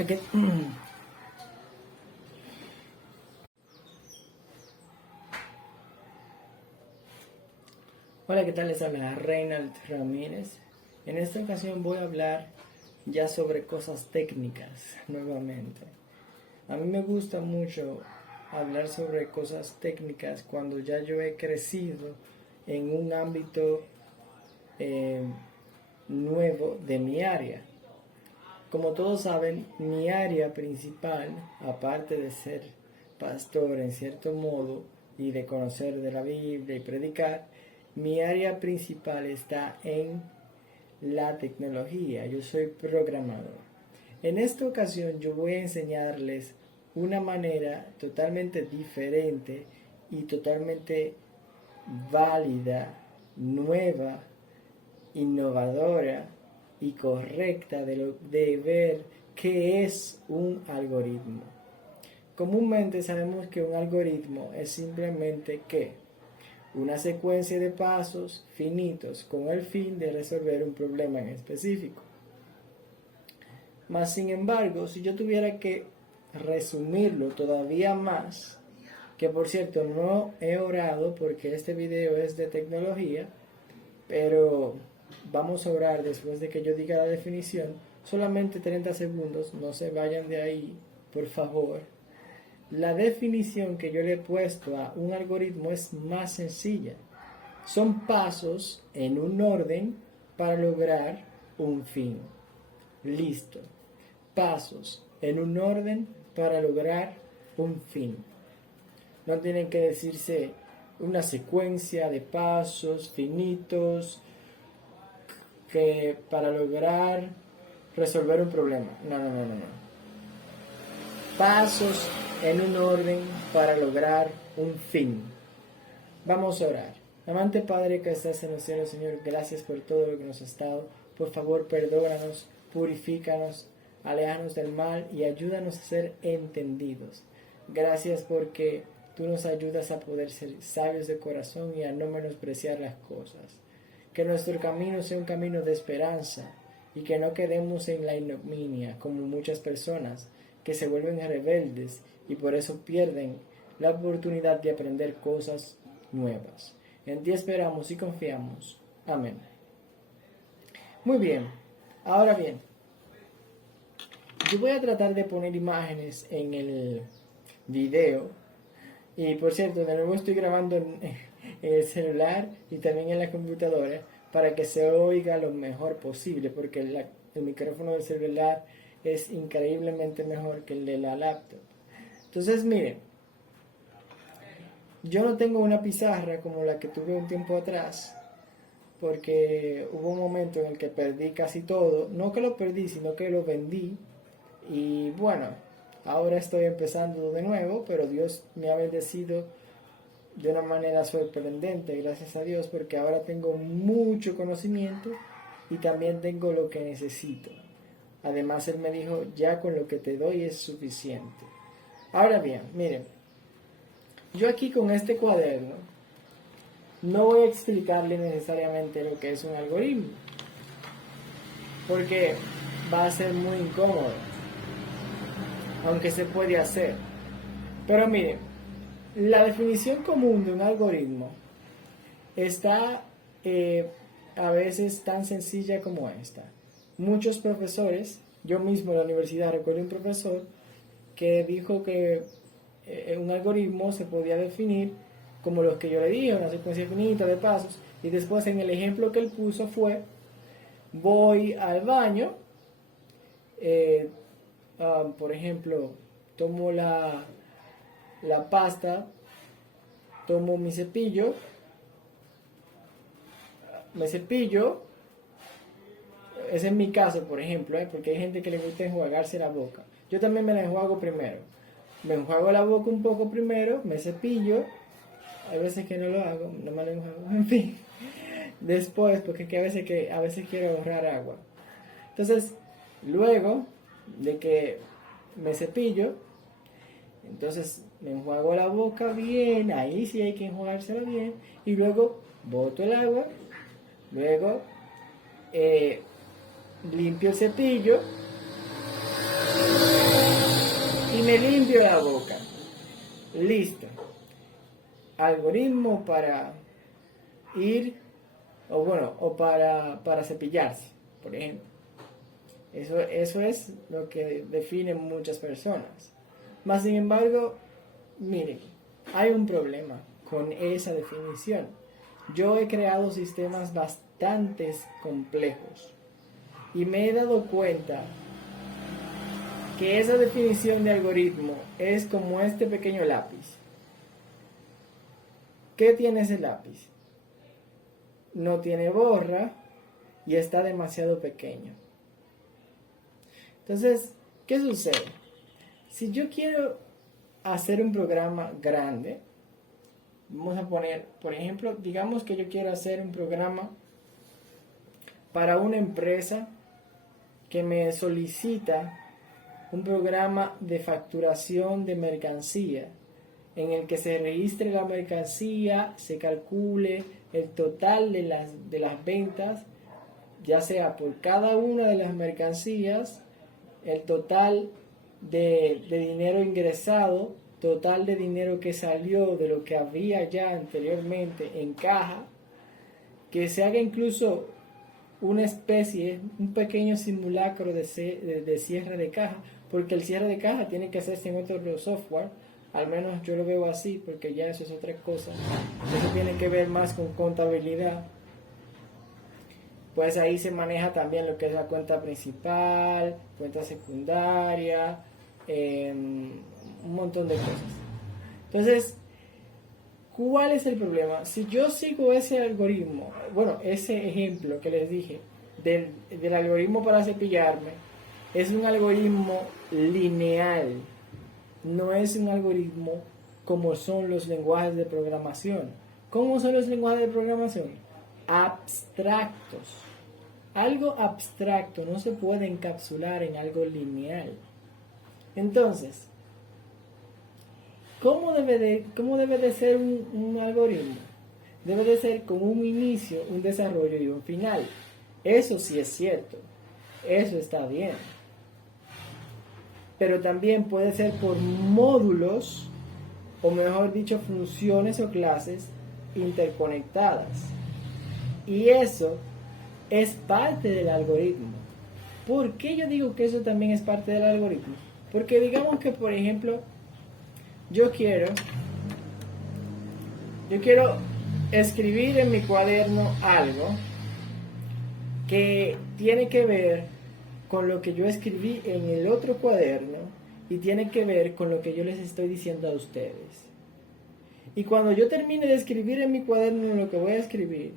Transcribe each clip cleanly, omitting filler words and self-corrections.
Ok. Hola, ¿qué tal? Les habla Reinald Ramírez. En esta ocasión voy a hablar ya sobre cosas técnicas nuevamente. A mí me gusta mucho hablar sobre cosas técnicas cuando ya yo he crecido en un ámbito eh, nuevo de mi área. Como todos saben, mi área principal, aparte de ser pastor en cierto modo y de conocer de la Biblia y predicar, mi área principal está en la tecnología. Yo soy programador. En esta ocasión yo voy a enseñarles una manera totalmente diferente y totalmente válida, nueva, innovadora y correcta de ver qué es un algoritmo. Comúnmente sabemos que un algoritmo es simplemente una secuencia de pasos finitos con el fin de resolver un problema en específico. Mas, sin embargo, si yo tuviera que resumirlo todavía más, que por cierto no he orado porque este video es de tecnología, pero vamos a orar después de que yo diga la definición, solamente 30 segundos, no se vayan de ahí, por favor. La definición que yo le he puesto a un algoritmo es más sencilla. Son pasos en un orden para lograr un fin. Listo. Pasos en un orden para lograr un fin. No tienen que decirse una secuencia de pasos finitos que para lograr resolver un problema. No. Pasos en un orden para lograr un fin. Vamos a orar. Amante Padre que estás en los cielos, Señor, gracias por todo lo que nos has dado. Por favor, perdónanos, purifícanos, aléjanos del mal y ayúdanos a ser entendidos. Gracias porque tú nos ayudas a poder ser sabios de corazón y a no menospreciar las cosas. Que nuestro camino sea un camino de esperanza y que no quedemos en la ignominia como muchas personas que se vuelven rebeldes y por eso pierden la oportunidad de aprender cosas nuevas. En ti esperamos y confiamos. Amén. Muy bien. Ahora bien, yo voy a tratar de poner imágenes en el video. Y por cierto, de nuevo estoy grabando en el celular y también en la computadora para que se oiga lo mejor posible, porque el micrófono del celular es increíblemente mejor que el de la laptop. Entonces, miren, yo no tengo una pizarra como la que tuve un tiempo atrás, porque hubo un momento en el que perdí casi todo. No que lo perdí, sino que lo vendí. Y bueno, ahora estoy empezando de nuevo, pero Dios me ha bendecido de una manera sorprendente, gracias a Dios, porque ahora tengo mucho conocimiento y también tengo lo que necesito. Además, Él me dijo, ya con lo que te doy es suficiente. Ahora bien, miren, yo aquí con este cuaderno no voy a explicarle necesariamente lo que es un algoritmo, porque va a ser muy incómodo, aunque se puede hacer. Pero miren, la definición común de un algoritmo está a veces tan sencilla como esta. Muchos profesores, yo mismo en la universidad recuerdo un profesor que dijo que un algoritmo se podía definir como los que yo le dije, una secuencia finita de pasos, y después en el ejemplo que él puso fue, voy al baño, por ejemplo, tomo la pasta, tomo mi cepillo, me cepillo, ese es mi caso, por ejemplo, porque hay gente que le gusta enjuagarse la boca. Yo también me la enjuago primero. Me enjuago la boca un poco primero, me cepillo. Hay veces que no lo hago, no me lo enjuago, en fin. Después, porque a veces quiero ahorrar agua. Entonces, luego de que me cepillo, entonces me enjuago la boca bien, ahí sí hay que enjuagársela bien, y luego boto el agua, luego limpio el cepillo, me limpio la boca. Listo. Algoritmo para ir, o para cepillarse, por ejemplo. Eso es lo que define muchas personas. Mas, sin embargo, miren, hay un problema con esa definición. Yo he creado sistemas bastante complejos y me he dado cuenta que esa definición de algoritmo es como este pequeño lápiz. ¿Qué tiene ese lápiz? No tiene borra y está demasiado pequeño. Entonces, ¿qué sucede? Si yo quiero hacer un programa grande, vamos a poner, por ejemplo, digamos que yo quiero hacer un programa para una empresa que me solicita un programa de facturación de mercancía en el que se registre la mercancía, se calcule el total de las ventas, ya sea por cada una de las mercancías, el total de dinero ingresado, total de dinero que salió de lo que había ya anteriormente en caja, que se haga incluso una especie, un pequeño simulacro de cierre de caja, porque el cierre de caja tiene que hacerse en otro software, al menos yo lo veo así, porque ya eso es otra cosa, eso tiene que ver más con contabilidad. Pues ahí se maneja también lo que es la cuenta principal, cuenta secundaria, un montón de cosas. Entonces, ¿cuál es el problema? Si yo sigo ese algoritmo, ese ejemplo que les dije del algoritmo para cepillarme, es un algoritmo lineal, no es un algoritmo como son los lenguajes de programación. ¿Cómo son los lenguajes de programación? Abstractos. Algo abstracto no se puede encapsular en algo lineal. Entonces, ¿cómo debe de ser un algoritmo? Debe de ser con un inicio, un desarrollo y un final. Eso sí es cierto. Eso está bien. Pero también puede ser por módulos, o mejor dicho, funciones o clases interconectadas. Y eso es parte del algoritmo. ¿Por qué yo digo que eso también es parte del algoritmo? Porque digamos que, por ejemplo, yo quiero escribir en mi cuaderno algo que tiene que ver con lo que yo escribí en el otro cuaderno y tiene que ver con lo que yo les estoy diciendo a ustedes. Y cuando yo termine de escribir en mi cuaderno lo que voy a escribir,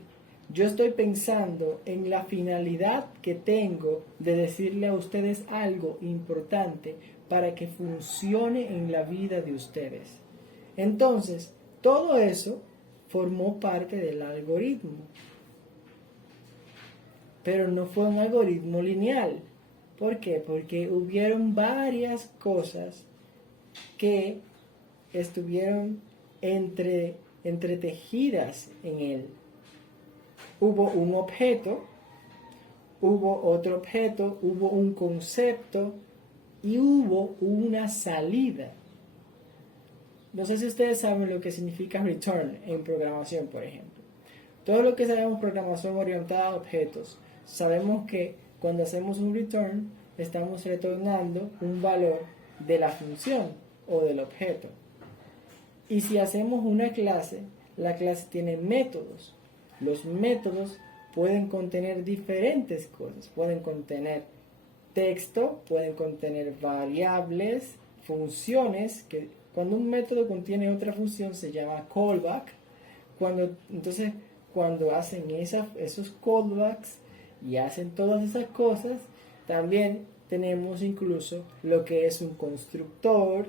yo estoy pensando en la finalidad que tengo de decirle a ustedes algo importante para que funcione en la vida de ustedes. Entonces, todo eso formó parte del algoritmo. Pero no fue un algoritmo lineal. ¿Por qué? Porque hubieron varias cosas que estuvieron entretejidas en él. Hubo un objeto, hubo otro objeto, hubo un concepto y hubo una salida. No sé si ustedes saben lo que significa return en programación, por ejemplo. Todo lo que sabemos programación orientada a objetos, sabemos que cuando hacemos un return, estamos retornando un valor de la función o del objeto. Y si hacemos una clase, la clase tiene métodos. Los métodos pueden contener diferentes cosas. Pueden contener texto, pueden contener variables, funciones, que cuando un método contiene otra función se llama callback. Cuando hacen esos callbacks y hacen todas esas cosas, también tenemos incluso lo que es un constructor,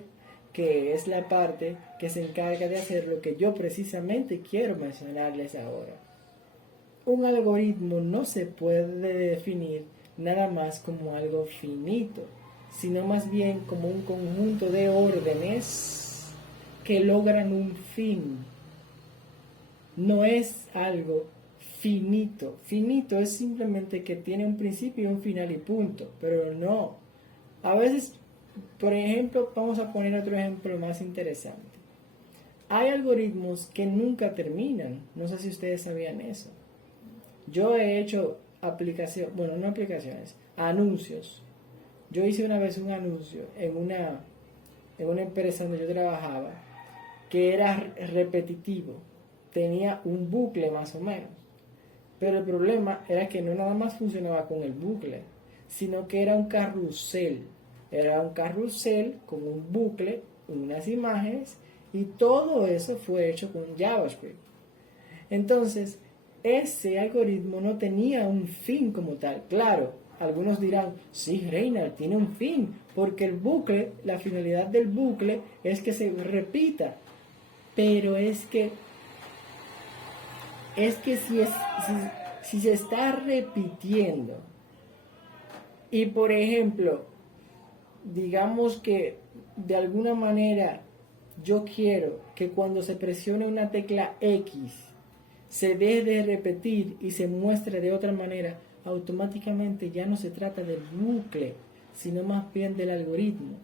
que es la parte que se encarga de hacer lo que yo precisamente quiero mencionarles ahora. Un algoritmo no se puede definir nada más como algo finito, sino más bien como un conjunto de órdenes que logran un fin. No es algo finito. Finito es simplemente que tiene un principio y un final y punto, pero no. A veces Por ejemplo, vamos a poner otro ejemplo más interesante. Hay algoritmos que nunca terminan. No sé si ustedes sabían eso. Yo he hecho aplicaciones, bueno, no aplicaciones, anuncios. Yo hice una vez un anuncio en una empresa donde yo trabajaba que era repetitivo. Tenía un bucle más o menos. Pero el problema era que no nada más funcionaba con el bucle, sino que era un carrusel. Era un carrusel con un bucle, unas imágenes, y todo eso fue hecho con JavaScript. Entonces, ese algoritmo no tenía un fin como tal. Claro, algunos dirán, sí, Reynald, tiene un fin, porque el bucle, la finalidad del bucle es que se repita. Pero es que si se está repitiendo y por ejemplo, digamos que de alguna manera yo quiero que cuando se presione una tecla X se deje de repetir y se muestre de otra manera, automáticamente ya no se trata del bucle, sino más bien del algoritmo.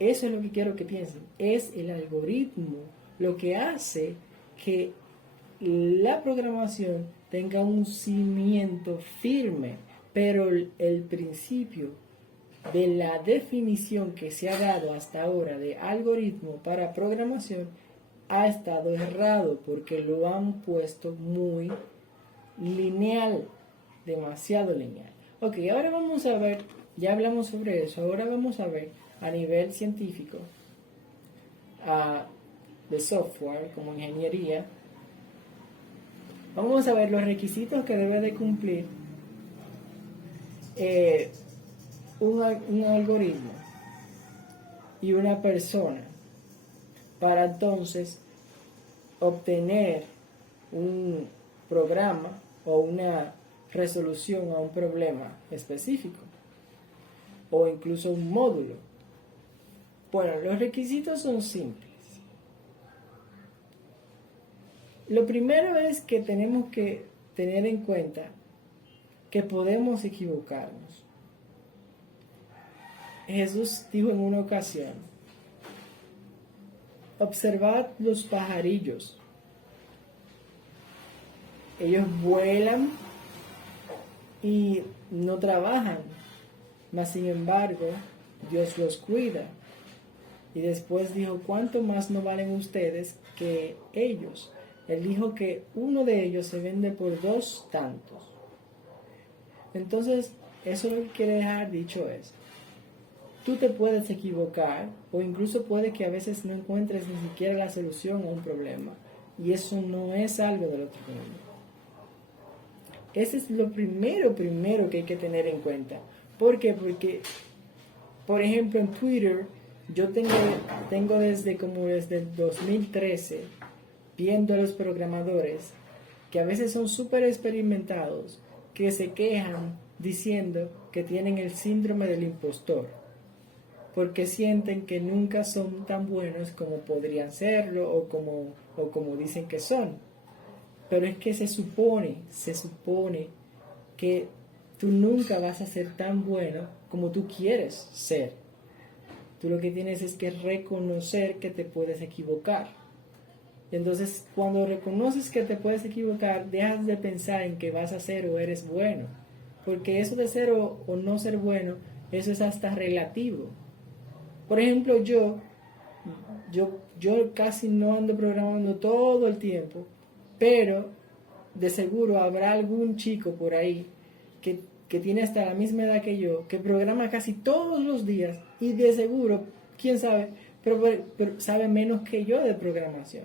Eso es lo que quiero que piensen. Es el algoritmo lo que hace que la programación tenga un cimiento firme, pero el principio de la definición que se ha dado hasta ahora de algoritmo para programación ha estado errado porque lo han puesto muy lineal, demasiado lineal. Ok, ahora vamos a ver, ya hablamos sobre eso, ahora vamos a ver a nivel científico, de software como ingeniería. Vamos a ver los requisitos que debe de cumplir un algoritmo y una persona para entonces obtener un programa o una resolución a un problema específico o incluso un módulo. Bueno, los requisitos son simples. Lo primero es que tenemos que tener en cuenta que podemos equivocarnos. Jesús dijo en una ocasión, observad los pajarillos. Ellos vuelan y no trabajan, mas sin embargo Dios los cuida. Y después dijo, ¿cuánto más no valen ustedes que ellos? Él dijo que uno de ellos se vende por 2 tantos. Entonces, eso lo que quiere dejar dicho es, tú te puedes equivocar o incluso puede que a veces no encuentres ni siquiera la solución a un problema. Y eso no es algo del otro mundo. Ese es lo primero que hay que tener en cuenta. ¿Por qué? Porque, por ejemplo, en Twitter, yo tengo desde el 2013 viendo a los programadores que a veces son súper experimentados, que se quejan diciendo que tienen el síndrome del impostor, porque sienten que nunca son tan buenos como podrían serlo o como dicen que son. Pero es que se supone que tú nunca vas a ser tan bueno como tú quieres ser. Tú lo que tienes es que reconocer que te puedes equivocar. Entonces, cuando reconoces que te puedes equivocar, dejas de pensar en que vas a ser o eres bueno. Porque eso de ser o no ser bueno, eso es hasta relativo. Por ejemplo, yo casi no ando programando todo el tiempo, pero de seguro habrá algún chico por ahí que tiene hasta la misma edad que yo, que programa casi todos los días y de seguro, quién sabe, pero sabe menos que yo de programación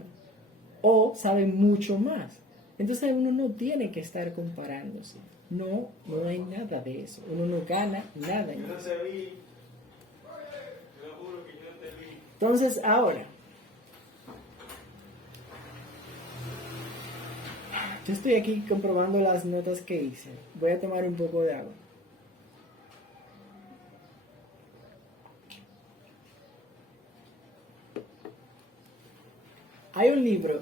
o sabe mucho más. Entonces uno no tiene que estar comparándose. No hay nada de eso. Uno no gana nada en eso. Entonces ahora, yo estoy aquí comprobando las notas que hice. Voy a tomar un poco de agua. Hay un libro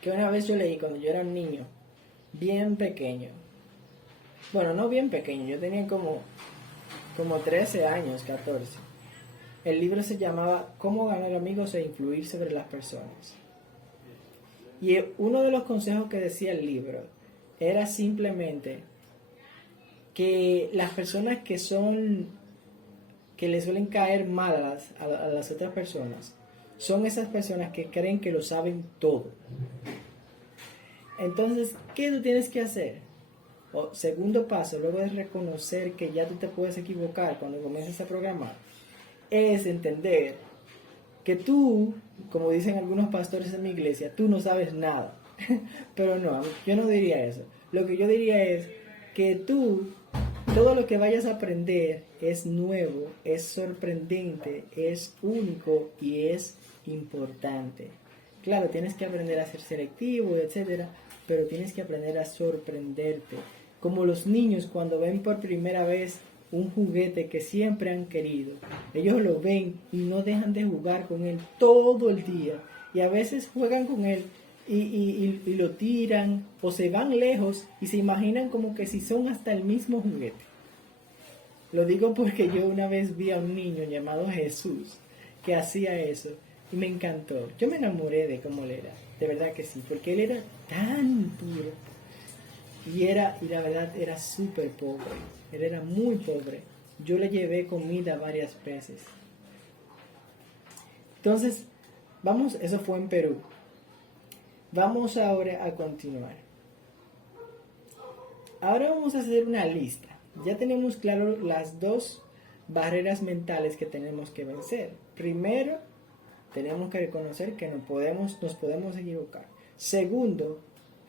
que una vez yo leí cuando yo era un niño, bien pequeño. Bueno, no bien pequeño, yo tenía como 13 años, 14. El libro se llamaba Cómo ganar amigos e influir sobre las personas. Y uno de los consejos que decía el libro era simplemente que las personas que le suelen caer mal a las otras personas, son esas personas que creen que lo saben todo. Entonces, ¿qué tú tienes que hacer? Segundo paso, luego de reconocer que ya tú te puedes equivocar cuando comiences a programar, es entender que tú, como dicen algunos pastores en mi iglesia, tú no sabes nada. Pero no, yo no diría eso. Lo que yo diría es que tú, todo lo que vayas a aprender es nuevo, es sorprendente, es único y es importante. Claro, tienes que aprender a ser selectivo, etcétera, pero tienes que aprender a sorprenderte. Como los niños cuando ven por primera vez un juguete que siempre han querido. Ellos lo ven y no dejan de jugar con él todo el día. Y a veces juegan con él y lo tiran o se van lejos y se imaginan como que si son hasta el mismo juguete. Lo digo porque yo una vez vi a un niño llamado Jesús que hacía eso y me encantó. Yo me enamoré de cómo él era, de verdad que sí, porque él era tan puro y la verdad era súper pobre. Él era muy pobre. Yo le llevé comida varias veces. Entonces, eso fue en Perú. Vamos ahora a continuar. Ahora vamos a hacer una lista. Ya tenemos claro las dos barreras mentales que tenemos que vencer. Primero, tenemos que reconocer que nos podemos equivocar. Segundo,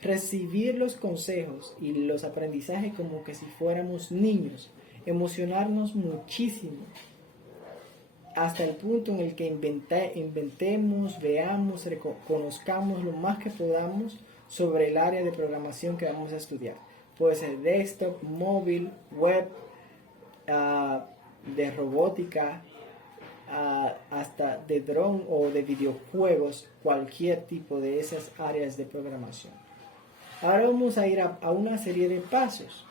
recibir los consejos y los aprendizajes como que si fuéramos niños. Emocionarnos muchísimo. Hasta el punto en el que inventemos, veamos, conozcamos lo más que podamos sobre el área de programación que vamos a estudiar. Puede ser desktop, móvil, web, de robótica, hasta de dron o de videojuegos, cualquier tipo de esas áreas de programación. Ahora vamos a ir a una serie de pasos.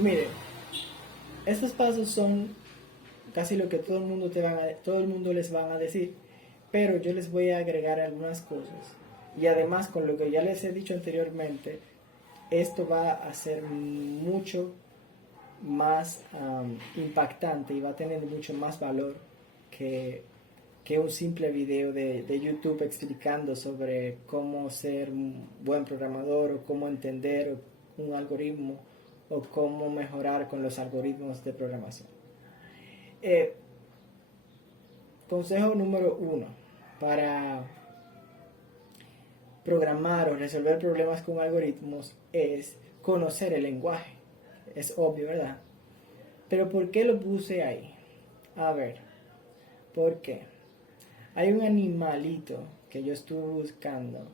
Miren, estos pasos son casi lo que todo el mundo les van a decir, pero yo les voy a agregar algunas cosas. Y además, con lo que ya les he dicho anteriormente, esto va a ser mucho más impactante y va a tener mucho más valor que un simple video de YouTube explicando sobre cómo ser un buen programador o cómo entender un algoritmo o cómo mejorar con los algoritmos de programación. Consejo número 1 para programar o resolver problemas con algoritmos es conocer el lenguaje. Es obvio, ¿verdad? Pero ¿por qué lo puse ahí? A ver, ¿por qué? Hay un animalito que yo estuve buscando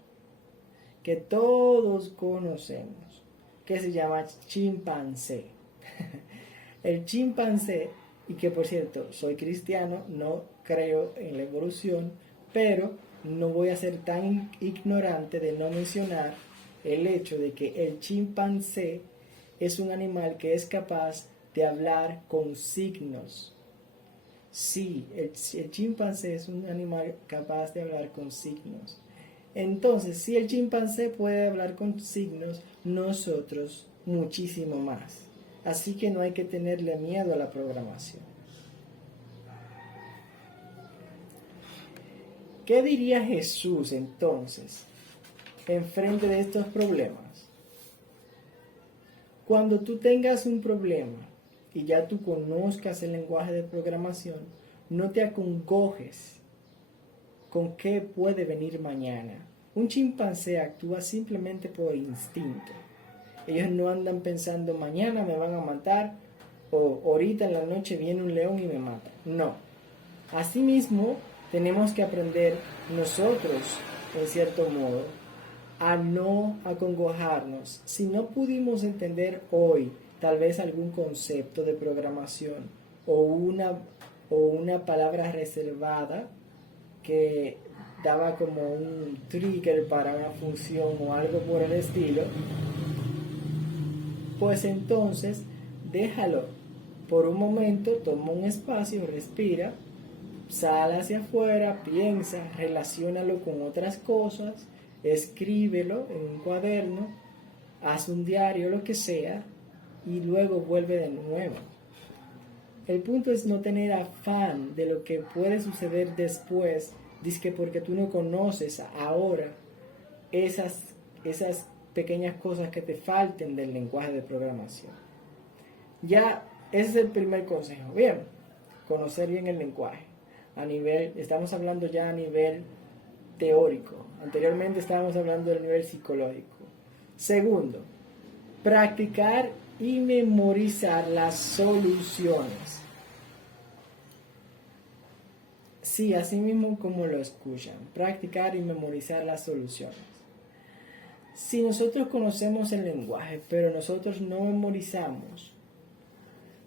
que todos conocemos, que se llama chimpancé. El chimpancé, y que por cierto, soy cristiano, no creo en la evolución, pero no voy a ser tan ignorante de no mencionar el hecho de que el chimpancé es un animal que es capaz de hablar con signos. Sí, el chimpancé es un animal capaz de hablar con signos. Entonces, si el chimpancé puede hablar con signos, nosotros muchísimo más. Así que no hay que tenerle miedo a la programación. ¿Qué diría Jesús entonces en frente de estos problemas? Cuando tú tengas un problema y ya tú conozcas el lenguaje de programación, no te acongojes con qué puede venir mañana. Un chimpancé actúa simplemente por instinto. Ellos no andan pensando mañana me van a matar o ahorita en la noche viene un león y me mata. No. Asimismo, tenemos que aprender nosotros, en cierto modo, a no acongojarnos. Si no pudimos entender hoy tal vez algún concepto de programación o una palabra reservada que daba como un trigger para una función o algo por el estilo, pues entonces déjalo por un momento, toma un espacio, respira, sal hacia afuera, piensa, relaciónalo con otras cosas, escríbelo en un cuaderno, haz un diario, lo que sea, y luego vuelve de nuevo. El punto es no tener afán de lo que puede suceder después, dizque porque tú no conoces ahora esas pequeñas cosas que te falten del lenguaje de programación. Ya, ese es el primer consejo. Bien, conocer bien el lenguaje. Estamos hablando ya a nivel teórico. Anteriormente estábamos hablando del nivel psicológico. Segundo, practicar y memorizar las soluciones. Sí, así mismo como lo escuchan, practicar y memorizar las soluciones. Si nosotros conocemos el lenguaje, pero nosotros no memorizamos,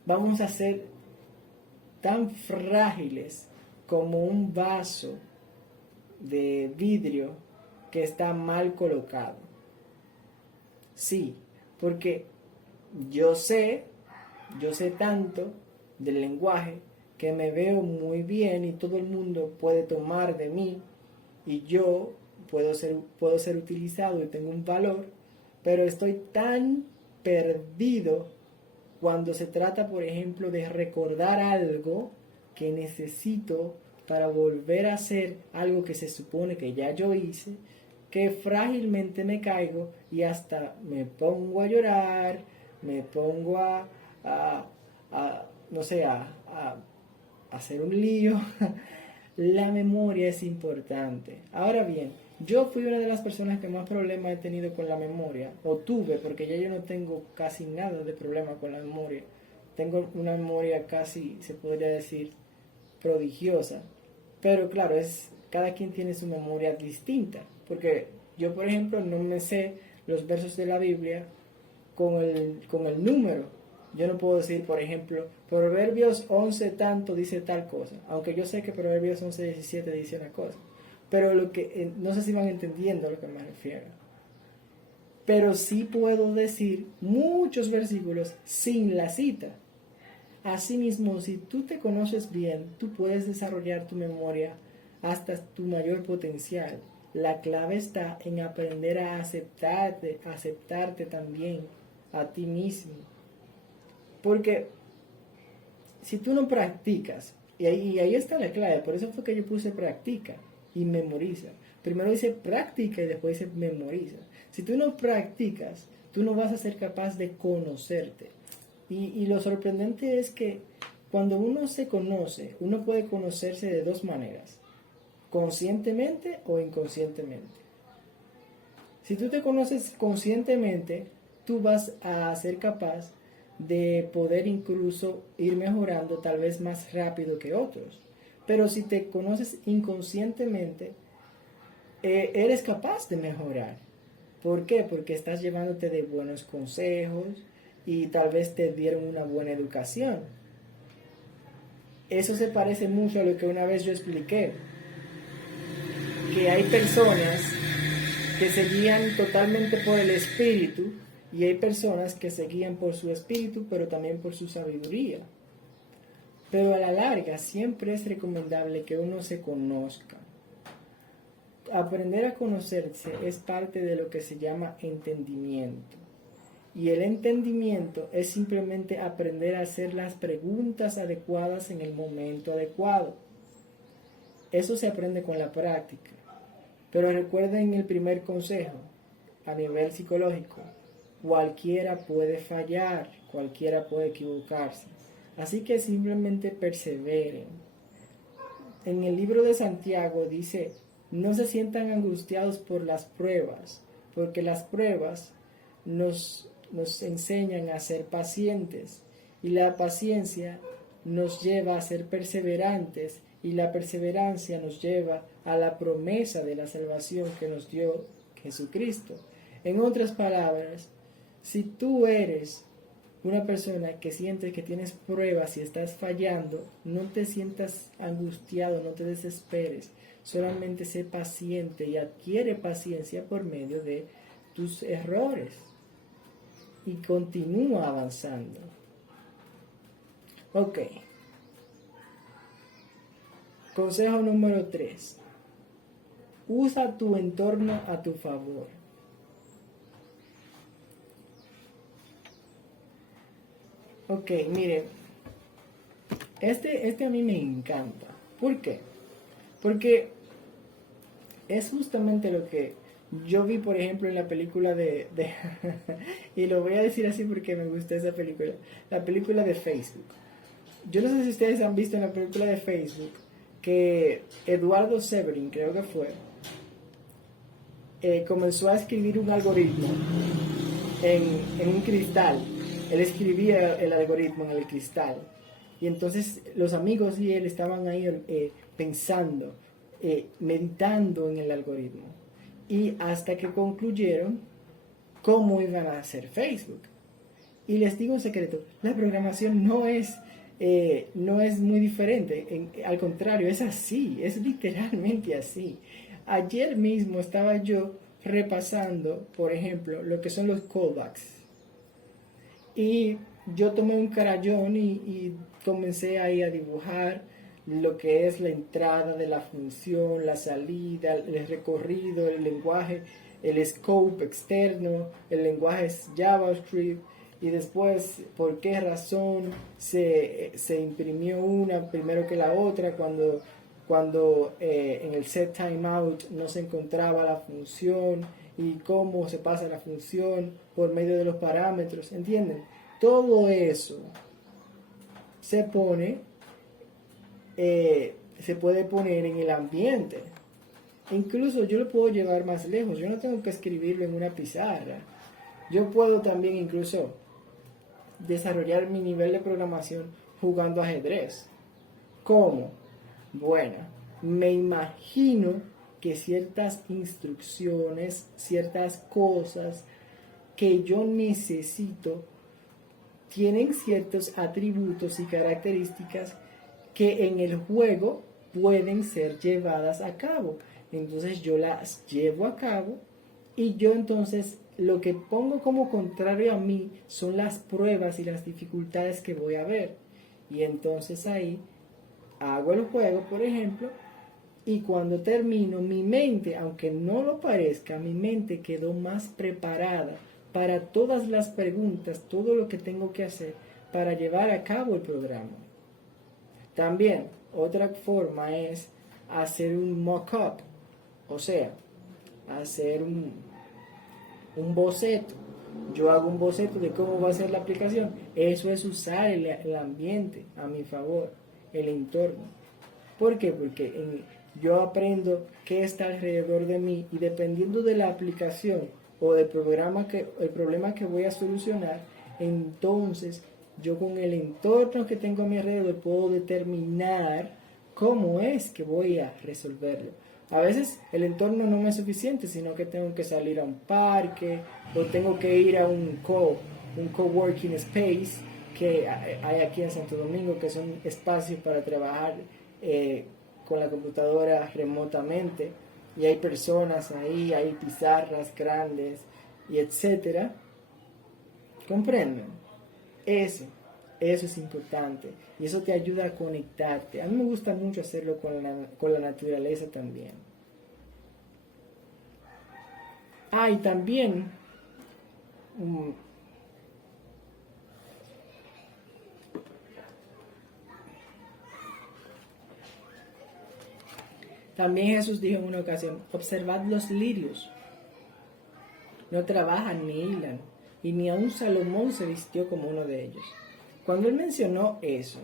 vamos a ser tan frágiles como un vaso de vidrio que está mal colocado. Sí, porque yo sé tanto del lenguaje que me veo muy bien y todo el mundo puede tomar de mí y yo puedo ser utilizado y tengo un valor, pero estoy tan perdido cuando se trata, por ejemplo, de recordar algo que necesito para volver a hacer algo que se supone que ya yo hice, que frágilmente me caigo y hasta me pongo a llorar, me pongo no sé, a hacer un lío. La memoria es importante. Ahora bien, yo fui una de las personas que más problemas he tenido con la memoria, o tuve, porque ya yo no tengo casi nada de problema con la memoria. Tengo una memoria casi, se podría decir, prodigiosa. Pero claro, cada quien tiene su memoria distinta. Porque yo, por ejemplo, no me sé los versos de la Biblia con el número. Yo no puedo decir, por ejemplo, Proverbios 11 tanto dice tal cosa, aunque yo sé que Proverbios 11:17 dice una cosa, pero no sé si van entendiendo a lo que me refiero. Pero sí puedo decir muchos versículos sin la cita. Asimismo, si tú te conoces bien, tú puedes desarrollar tu memoria hasta tu mayor potencial. La clave está en aprender a aceptarte también a ti mismo. Porque si tú no practicas, y ahí está la clave, por eso fue que yo puse practica y memoriza. Primero dice práctica y después dice memoriza. Si tú no practicas, tú no vas a ser capaz de conocerte. Y lo sorprendente es que cuando uno se conoce, uno puede conocerse de dos maneras, conscientemente o inconscientemente. Si tú te conoces conscientemente, tú vas a ser capaz de poder incluso ir mejorando tal vez más rápido que otros. Pero si te conoces inconscientemente, eres capaz de mejorar. ¿Por qué? Porque estás llevándote de buenos consejos y tal vez te dieron una buena educación. Eso se parece mucho a lo que una vez yo expliqué, que hay personas que se guían totalmente por el espíritu y hay personas que se guían por su espíritu pero también por su sabiduría. Pero a la larga siempre es recomendable que uno se conozca. Aprender a conocerse es parte de lo que se llama entendimiento. Y el entendimiento es simplemente aprender a hacer las preguntas adecuadas en el momento adecuado. Eso se aprende con la práctica. Pero recuerden el primer consejo a nivel psicológico. Cualquiera puede fallar, cualquiera puede equivocarse. Así que simplemente perseveren. En el libro de Santiago dice, no se sientan angustiados por las pruebas, porque las pruebas nos enseñan a ser pacientes y la paciencia nos lleva a ser perseverantes y la perseverancia nos lleva a la promesa de la salvación que nos dio Jesucristo. En otras palabras, si tú eres una persona que sientes que tienes pruebas y estás fallando, no te sientas angustiado, no te desesperes. Solamente sé paciente y adquiere paciencia por medio de tus errores. Y continúa avanzando. Ok. Consejo número 3. Usa tu entorno a tu favor. Ok, mire, este a mí me encanta. ¿Por qué? Porque es justamente lo que yo vi, por ejemplo, en la película y lo voy a decir así porque me gustó esa película, la película de Facebook. Yo no sé si ustedes han visto en la película de Facebook que Eduardo Severin, creo que fue, comenzó a escribir un algoritmo en un cristal. Él escribía el algoritmo en el cristal. Y entonces los amigos y él estaban ahí pensando, meditando en el algoritmo. Y hasta que concluyeron cómo iban a hacer Facebook. Y les digo un secreto, la programación no es muy diferente, al contrario, es así, es literalmente así. Ayer mismo estaba yo repasando, por ejemplo, lo que son los callbacks. Y yo tomé un crayón y comencé ahí a dibujar lo que es la entrada de la función, la salida, el recorrido, el lenguaje, el scope externo, el lenguaje es JavaScript, y después por qué razón se imprimió una primero que la otra cuando en el set timeout no se encontraba la función y cómo se pasa la función por medio de los parámetros, ¿entienden? Todo eso se puede poner en el ambiente. Incluso yo lo puedo llevar más lejos, yo no tengo que escribirlo en una pizarra. Yo puedo también incluso desarrollar mi nivel de programación jugando ajedrez. ¿Cómo? Bueno, me imagino que ciertas instrucciones, ciertas cosas que yo necesito, tienen ciertos atributos y características que en el juego pueden ser llevadas a cabo. Entonces yo las llevo a cabo y yo entonces lo que pongo como contrario a mí son las pruebas y las dificultades que voy a ver. Y entonces ahí hago el juego, por ejemplo, y cuando termino, mi mente, aunque no lo parezca, mi mente quedó más preparada para todas las preguntas, todo lo que tengo que hacer para llevar a cabo el programa. También, otra forma es hacer un mock-up, o sea, hacer un boceto. Yo hago un boceto de cómo va a ser la aplicación. Eso es usar el ambiente a mi favor, el entorno. ¿Por qué? Porque yo aprendo qué está alrededor de mí y dependiendo de la aplicación o del programa el problema que voy a solucionar, entonces yo con el entorno que tengo a mi alrededor puedo determinar cómo es que voy a resolverlo. A veces el entorno no me es suficiente, sino que tengo que salir a un parque o tengo que ir a un coworking space que hay aquí en Santo Domingo, que son espacios para trabajar con la computadora remotamente, y hay personas ahí, hay pizarras grandes y etcétera. ¿Comprenden? Eso es importante y eso te ayuda a conectarte. A mí me gusta mucho hacerlo con la naturaleza también. Y también también Jesús dijo en una ocasión: observad los lirios, no trabajan ni hilan, y ni aun Salomón se vistió como uno de ellos. Cuando él mencionó eso,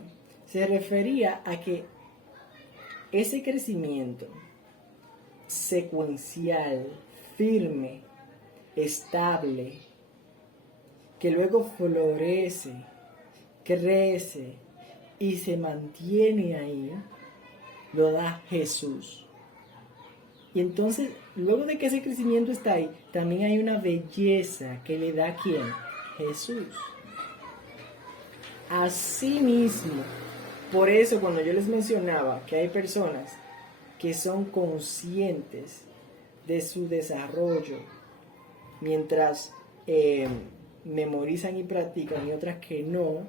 se refería a que ese crecimiento secuencial, firme, estable, que luego florece, crece y se mantiene ahí, lo da Jesús. Y entonces, luego de que ese crecimiento está ahí, también hay una belleza que le da ¿quién? Jesús. Así mismo, por eso cuando yo les mencionaba que hay personas que son conscientes de su desarrollo mientras memorizan y practican y otras que no,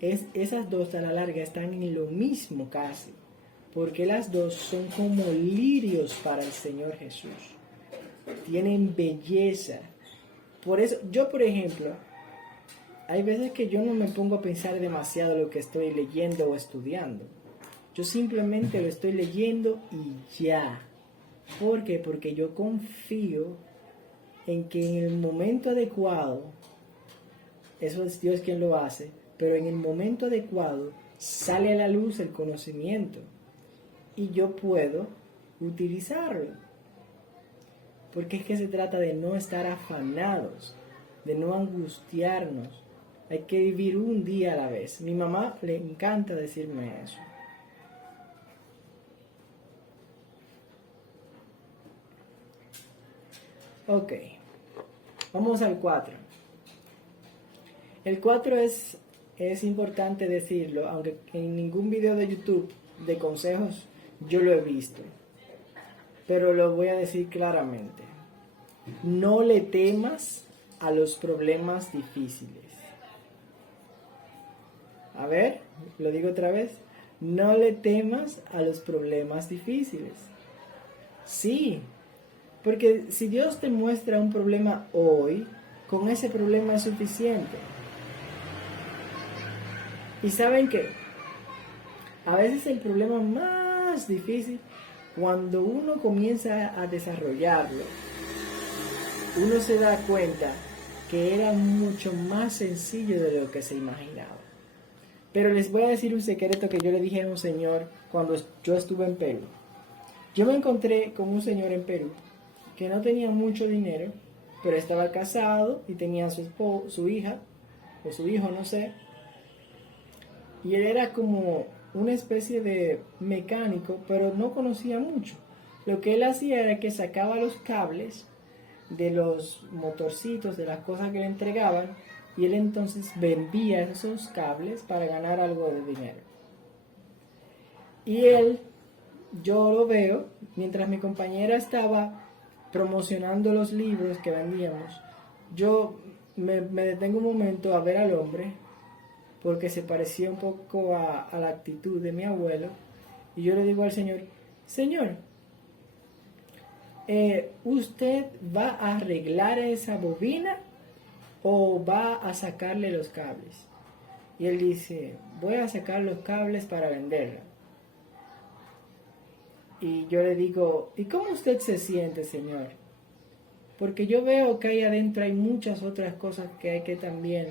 esas dos a la larga están en lo mismo casi, porque las dos son como lirios para el Señor Jesús, tienen belleza. Por eso, yo por ejemplo, hay veces que yo no me pongo a pensar demasiado lo que estoy leyendo o estudiando. Yo simplemente lo estoy leyendo y ya. ¿Por qué? Porque yo confío en que en el momento adecuado, eso es Dios quien lo hace, pero en el momento adecuado sale a la luz el conocimiento y yo puedo utilizarlo. Porque es que se trata de no estar afanados, de no angustiarnos. Hay que vivir un día a la vez. Mi mamá le encanta decirme eso. Ok, vamos al 4. El 4 es importante decirlo, aunque en ningún video de YouTube de consejos yo lo he visto. Pero lo voy a decir claramente. No le temas a los problemas difíciles. A ver, lo digo otra vez. No le temas a los problemas difíciles. Sí, porque si Dios te muestra un problema hoy, con ese problema es suficiente. ¿Y saben qué? A veces el problema más difícil, cuando uno comienza a desarrollarlo, uno se da cuenta que era mucho más sencillo de lo que se imaginaba. Pero les voy a decir un secreto que yo le dije a un señor cuando yo estuve en Perú. Yo me encontré con un señor en Perú que no tenía mucho dinero, pero estaba casado y tenía su hija, o su hijo, no sé. Y él era como una especie de mecánico, pero no conocía mucho. Lo que él hacía era que sacaba los cables de los motorcitos, de las cosas que le entregaban, y él entonces vendía esos cables para ganar algo de dinero. Y él, yo lo veo, mientras mi compañera estaba promocionando los libros que vendíamos, yo me detengo un momento a ver al hombre, porque se parecía un poco a la actitud de mi abuelo, y yo le digo al señor, señor, ¿usted va a arreglar esa bobina o va a sacarle los cables? Y él dice, voy a sacar los cables para venderla. Y yo le digo, ¿y cómo usted se siente, señor? Porque yo veo que ahí adentro hay muchas otras cosas que hay que también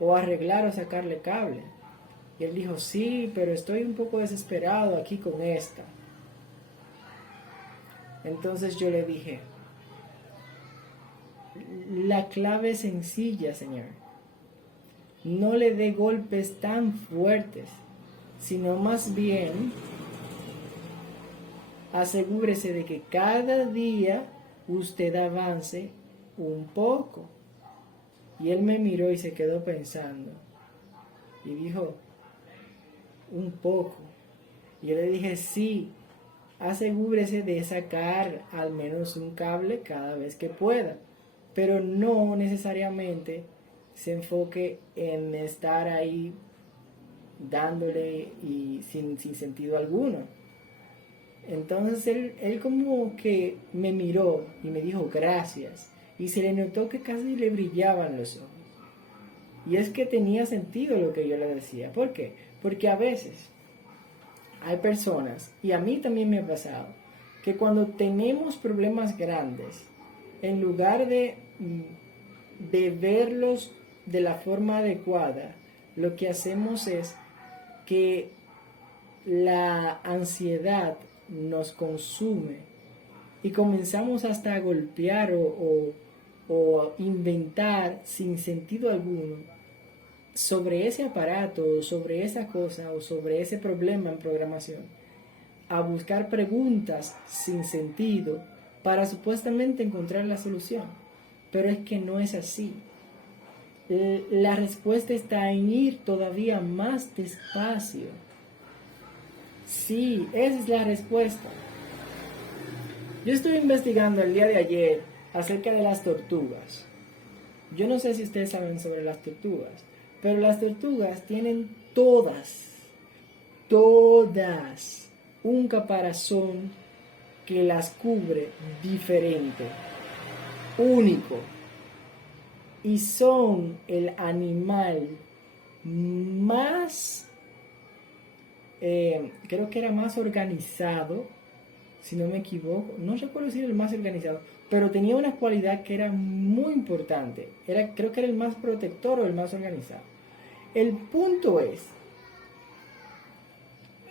o arreglar o sacarle cable. Y él dijo, sí, pero estoy un poco desesperado aquí con esta. Entonces yo le dije, la clave es sencilla, señor. No le dé golpes tan fuertes, sino más bien asegúrese de que cada día usted avance un poco. Y él me miró y se quedó pensando. Y dijo, un poco. Y yo le dije, sí, asegúrese de sacar al menos un cable cada vez que pueda. Pero no necesariamente se enfoque en estar ahí dándole y sin sentido alguno. Entonces él como que me miró y me dijo gracias. Y se le notó que casi le brillaban los ojos. Y es que tenía sentido lo que yo le decía. ¿Por qué? Porque a veces hay personas, y a mí también me ha pasado, que cuando tenemos problemas grandes, en lugar de verlos de la forma adecuada, lo que hacemos es que la ansiedad nos consume y comenzamos hasta a golpear o inventar sin sentido alguno sobre ese aparato o sobre esa cosa o sobre ese problema en programación, a buscar preguntas sin sentido para supuestamente encontrar la solución. Pero es que no es así. La respuesta está en ir todavía más despacio. Sí, esa es la respuesta. Yo estuve investigando el día de ayer acerca de las tortugas. Yo no sé si ustedes saben sobre las tortugas, pero las tortugas tienen todas, un caparazón que las cubre diferente, único. Y son el animal más, creo que era más organizado, si no me equivoco, no recuerdo si era el más organizado, pero tenía una cualidad que era muy importante. Creo que era el más protector o el más organizado. El punto es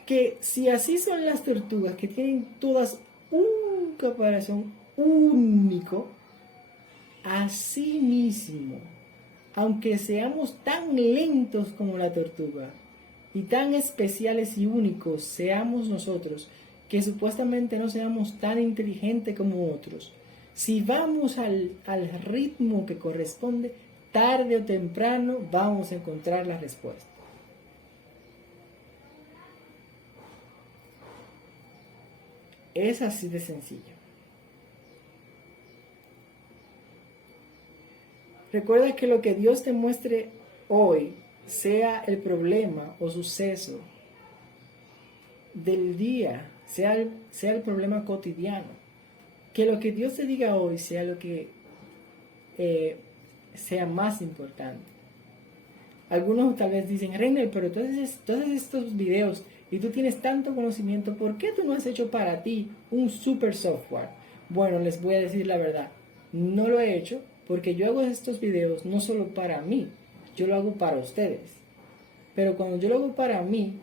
que si así son las tortugas, que tienen todas un caparazón único, así mismo, aunque seamos tan lentos como la tortuga y tan especiales y únicos seamos nosotros, que supuestamente no seamos tan inteligentes como otros, si vamos al ritmo que corresponde, tarde o temprano vamos a encontrar la respuesta. Es así de sencillo. Recuerda que lo que Dios te muestre hoy, sea el problema o suceso del día, sea el problema cotidiano, que lo que Dios te diga hoy sea lo que sea más importante. Algunos tal vez dicen, Reiner, pero todos estos videos y tú tienes tanto conocimiento, ¿por qué tú no has hecho para ti un super software? Bueno, les voy a decir la verdad, no lo he hecho porque yo hago estos videos no solo para mí, yo lo hago para ustedes. Pero cuando yo lo hago para mí,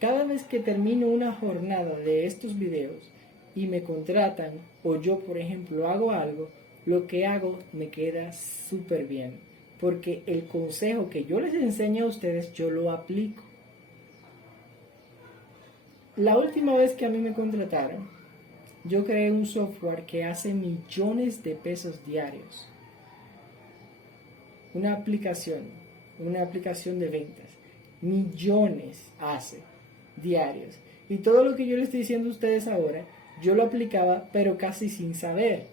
cada vez que termino una jornada de estos videos y me contratan, o yo por ejemplo hago algo, lo que hago me queda súper bien. Porque el consejo que yo les enseño a ustedes, yo lo aplico. La última vez que a mí me contrataron, yo creé un software que hace millones de pesos diarios. Una aplicación de ventas. Millones hace diarios. Y todo lo que yo les estoy diciendo a ustedes ahora, yo lo aplicaba, pero casi sin saber.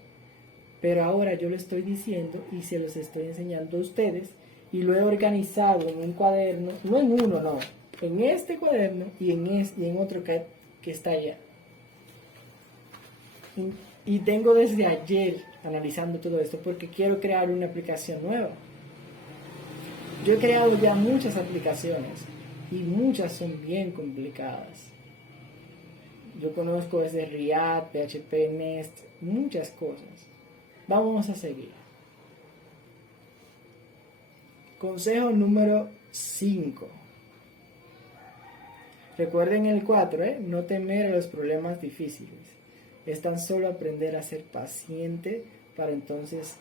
Pero ahora yo lo estoy diciendo y se los estoy enseñando a ustedes. Y lo he organizado en un cuaderno, no en uno, no. En este cuaderno y en otro que está allá. Y tengo desde ayer analizando todo esto porque quiero crear una aplicación nueva. Yo he creado ya muchas aplicaciones y muchas son bien complicadas. Yo conozco desde React, PHP, Nest, muchas cosas. Vamos a seguir. Consejo número 5. Recuerden el 4, no temer a los problemas difíciles. Es tan solo aprender a ser paciente para entonces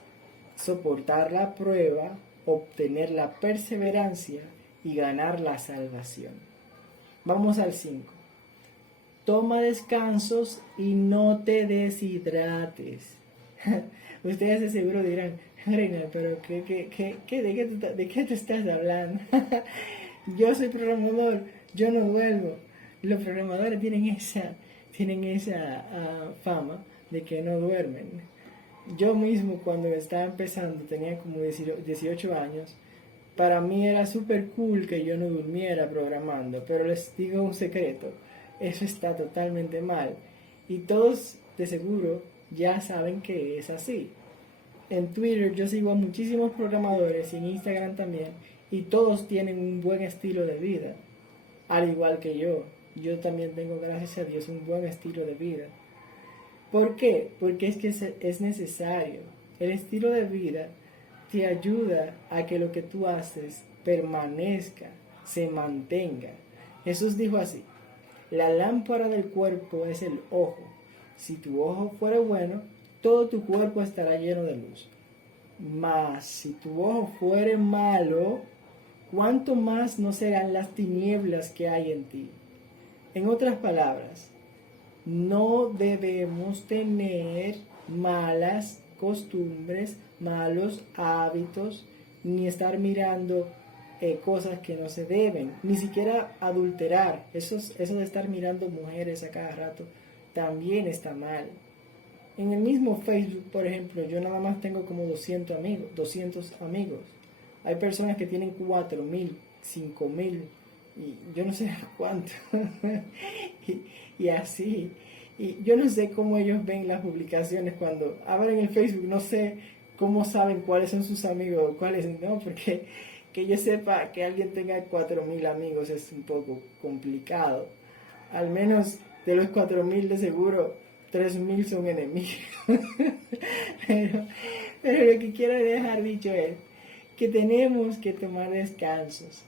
soportar la prueba, obtener la perseverancia y ganar la salvación. Vamos al 5. Toma descansos y no te deshidrates. Ustedes de seguro dirán, Reina, pero ¿de qué te estás hablando? Yo soy programador, yo no duermo. Los programadores tienen esa fama de que no duermen. Yo mismo cuando estaba empezando, tenía como 18 años, para mí era súper cool que yo no durmiera programando, pero les digo un secreto, eso está totalmente mal. Y todos de seguro ya saben que es así. En Twitter yo sigo a muchísimos programadores y en Instagram también, y todos tienen un buen estilo de vida, al igual que yo. Yo también tengo, gracias a Dios, un buen estilo de vida. ¿Por qué? Porque es que es necesario. El estilo de vida te ayuda a que lo que tú haces permanezca, se mantenga. Jesús dijo así, la lámpara del cuerpo es el ojo. Si tu ojo fuera bueno, todo tu cuerpo estará lleno de luz. Mas si tu ojo fuere malo, ¿cuánto más no serán las tinieblas que hay en ti? En otras palabras, no debemos tener malas costumbres, malos hábitos ni estar mirando cosas que no se deben, ni siquiera adulterar. Eso de estar mirando mujeres a cada rato también está mal. En el mismo Facebook, por ejemplo, yo nada más tengo como 200 amigos. Hay personas que tienen 4.000, 5.000 y yo no sé cuánto. y así. Y yo no sé cómo ellos ven las publicaciones cuando abren el Facebook. No sé cómo saben cuáles son sus amigos o cuáles no, porque que yo sepa que alguien tenga 4.000 amigos es un poco complicado. Al menos de los 4.000 de seguro 3.000 son enemigos. pero lo que quiero dejar dicho es que tenemos que tomar descansos.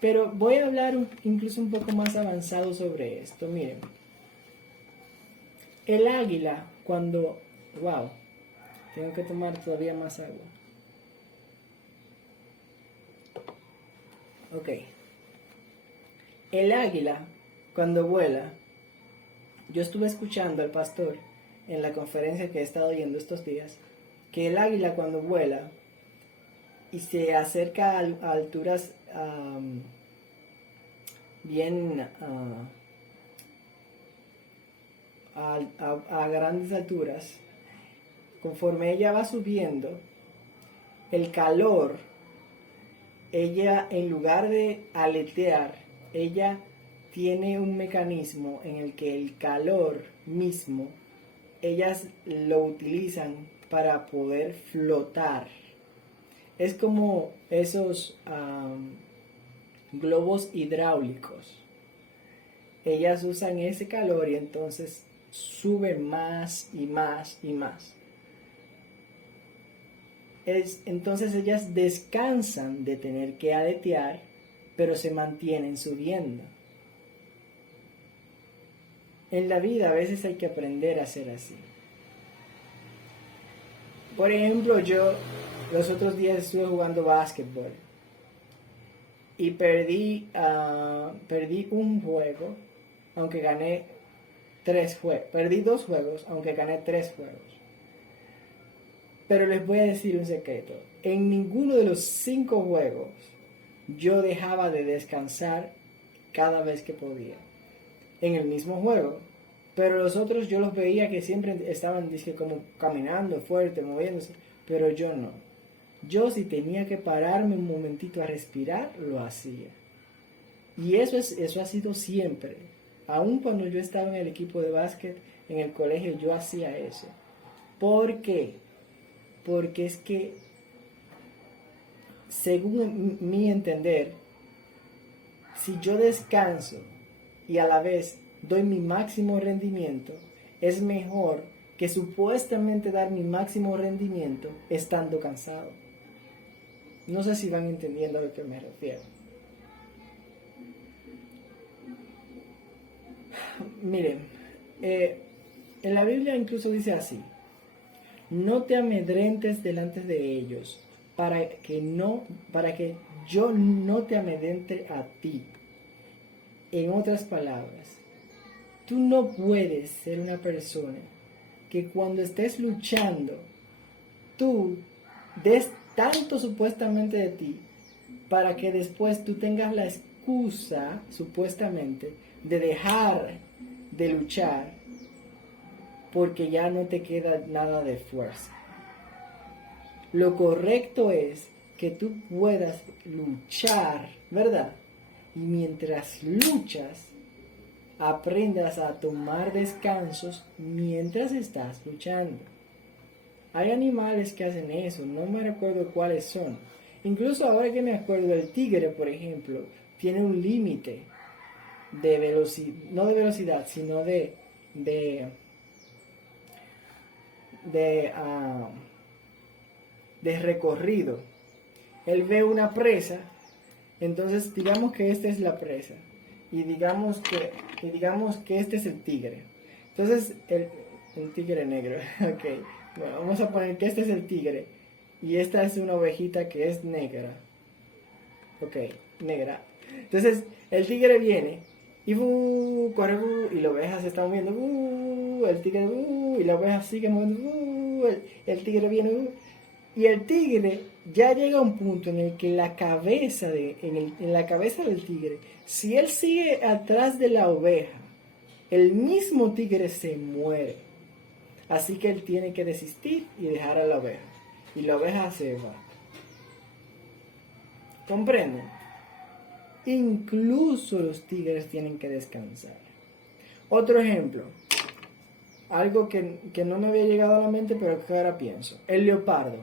Pero voy a hablar incluso un poco más avanzado sobre esto. Miren, el águila cuando... Wow, tengo que tomar todavía más agua. Ok. El águila cuando vuela, yo estuve escuchando al pastor en la conferencia que he estado oyendo estos días, que el águila cuando vuela y se acerca a alturas bien a grandes alturas, conforme ella va subiendo, el calor, ella en lugar de aletear, ella tiene un mecanismo en el que el calor mismo, ellas lo utilizan para poder flotar. Es como esos globos hidráulicos. Ellas usan ese calor y entonces suben más y más y más. Entonces ellas descansan de tener que aletear, pero se mantienen subiendo. En la vida a veces hay que aprender a ser así. Por ejemplo, yo los otros días estuve jugando básquetbol y perdí un juego, aunque gané 3 juegos. Perdí 2 juegos, aunque gané 3 juegos. Pero les voy a decir un secreto. En ninguno de los 5 juegos yo dejaba de descansar cada vez que podía. En el mismo juego. Pero los otros yo los veía que siempre estaban como caminando fuerte, moviéndose. Pero yo no. Yo si tenía que pararme un momentito a respirar, lo hacía. Y eso ha sido siempre. Aun cuando yo estaba en el equipo de básquet, en el colegio, yo hacía eso. ¿Por qué? Porque es que, según mi entender, si yo descanso y a la vez doy mi máximo rendimiento, es mejor que supuestamente dar mi máximo rendimiento estando cansado. No sé si van entendiendo a lo que me refiero. Miren, en la Biblia incluso dice así: no te amedrentes delante de ellos, para que yo no te amedrente a ti. En otras palabras, tú no puedes ser una persona que cuando estés luchando, tú des tanto supuestamente de ti, para que después tú tengas la excusa, supuestamente, de dejar de luchar, porque ya no te queda nada de fuerza. Lo correcto es que tú puedas luchar, ¿verdad? Y mientras luchas, aprendas a tomar descansos mientras estás luchando. Hay animales que hacen eso, no me recuerdo cuáles son. Incluso ahora que me acuerdo, el tigre, por ejemplo, tiene un límite de velocidad, no de velocidad, sino de recorrido. Él ve una presa, entonces digamos que esta es la presa y digamos que este es el tigre. Entonces el tigre negro, ok, bueno, vamos a poner que este es el tigre y esta es una ovejita que es negra, ok, negra. Entonces el tigre viene y corre, y la oveja se está moviendo, el tigre, y la oveja sigue moviendo, el tigre viene, Y el tigre ya llega a un punto en el que en la cabeza del tigre, si él sigue atrás de la oveja, el mismo tigre se muere. Así que él tiene que desistir y dejar a la oveja. Y la oveja se va. ¿Comprenden? Incluso los tigres tienen que descansar. Otro ejemplo. Algo que no me había llegado a la mente, pero que ahora pienso. El leopardo.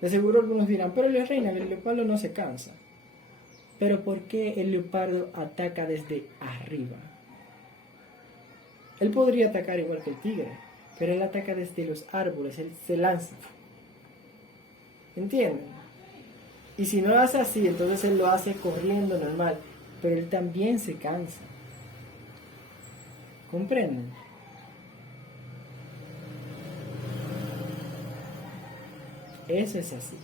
De seguro algunos dirán, pero Reina, el leopardo no se cansa. Pero ¿por qué el leopardo ataca desde arriba? Él podría atacar igual que el tigre, pero él ataca desde los árboles, él se lanza. ¿Entienden? Y si no lo hace así, entonces él lo hace corriendo normal, pero él también se cansa. ¿Comprenden? Eso es así.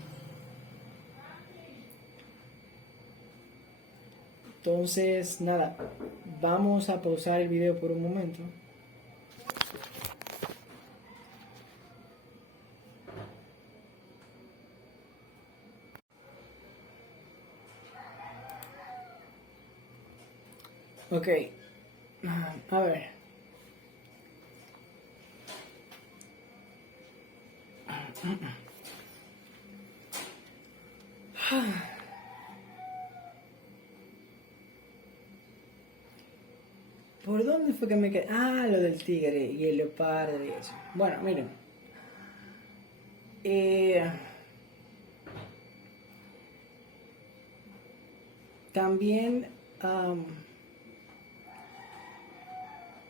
Entonces, nada, vamos a pausar el video por un momento. Ok, a ver. ¿Por dónde fue que me quedé? Ah, lo del tigre y el leopardo y eso. Bueno, miren. También,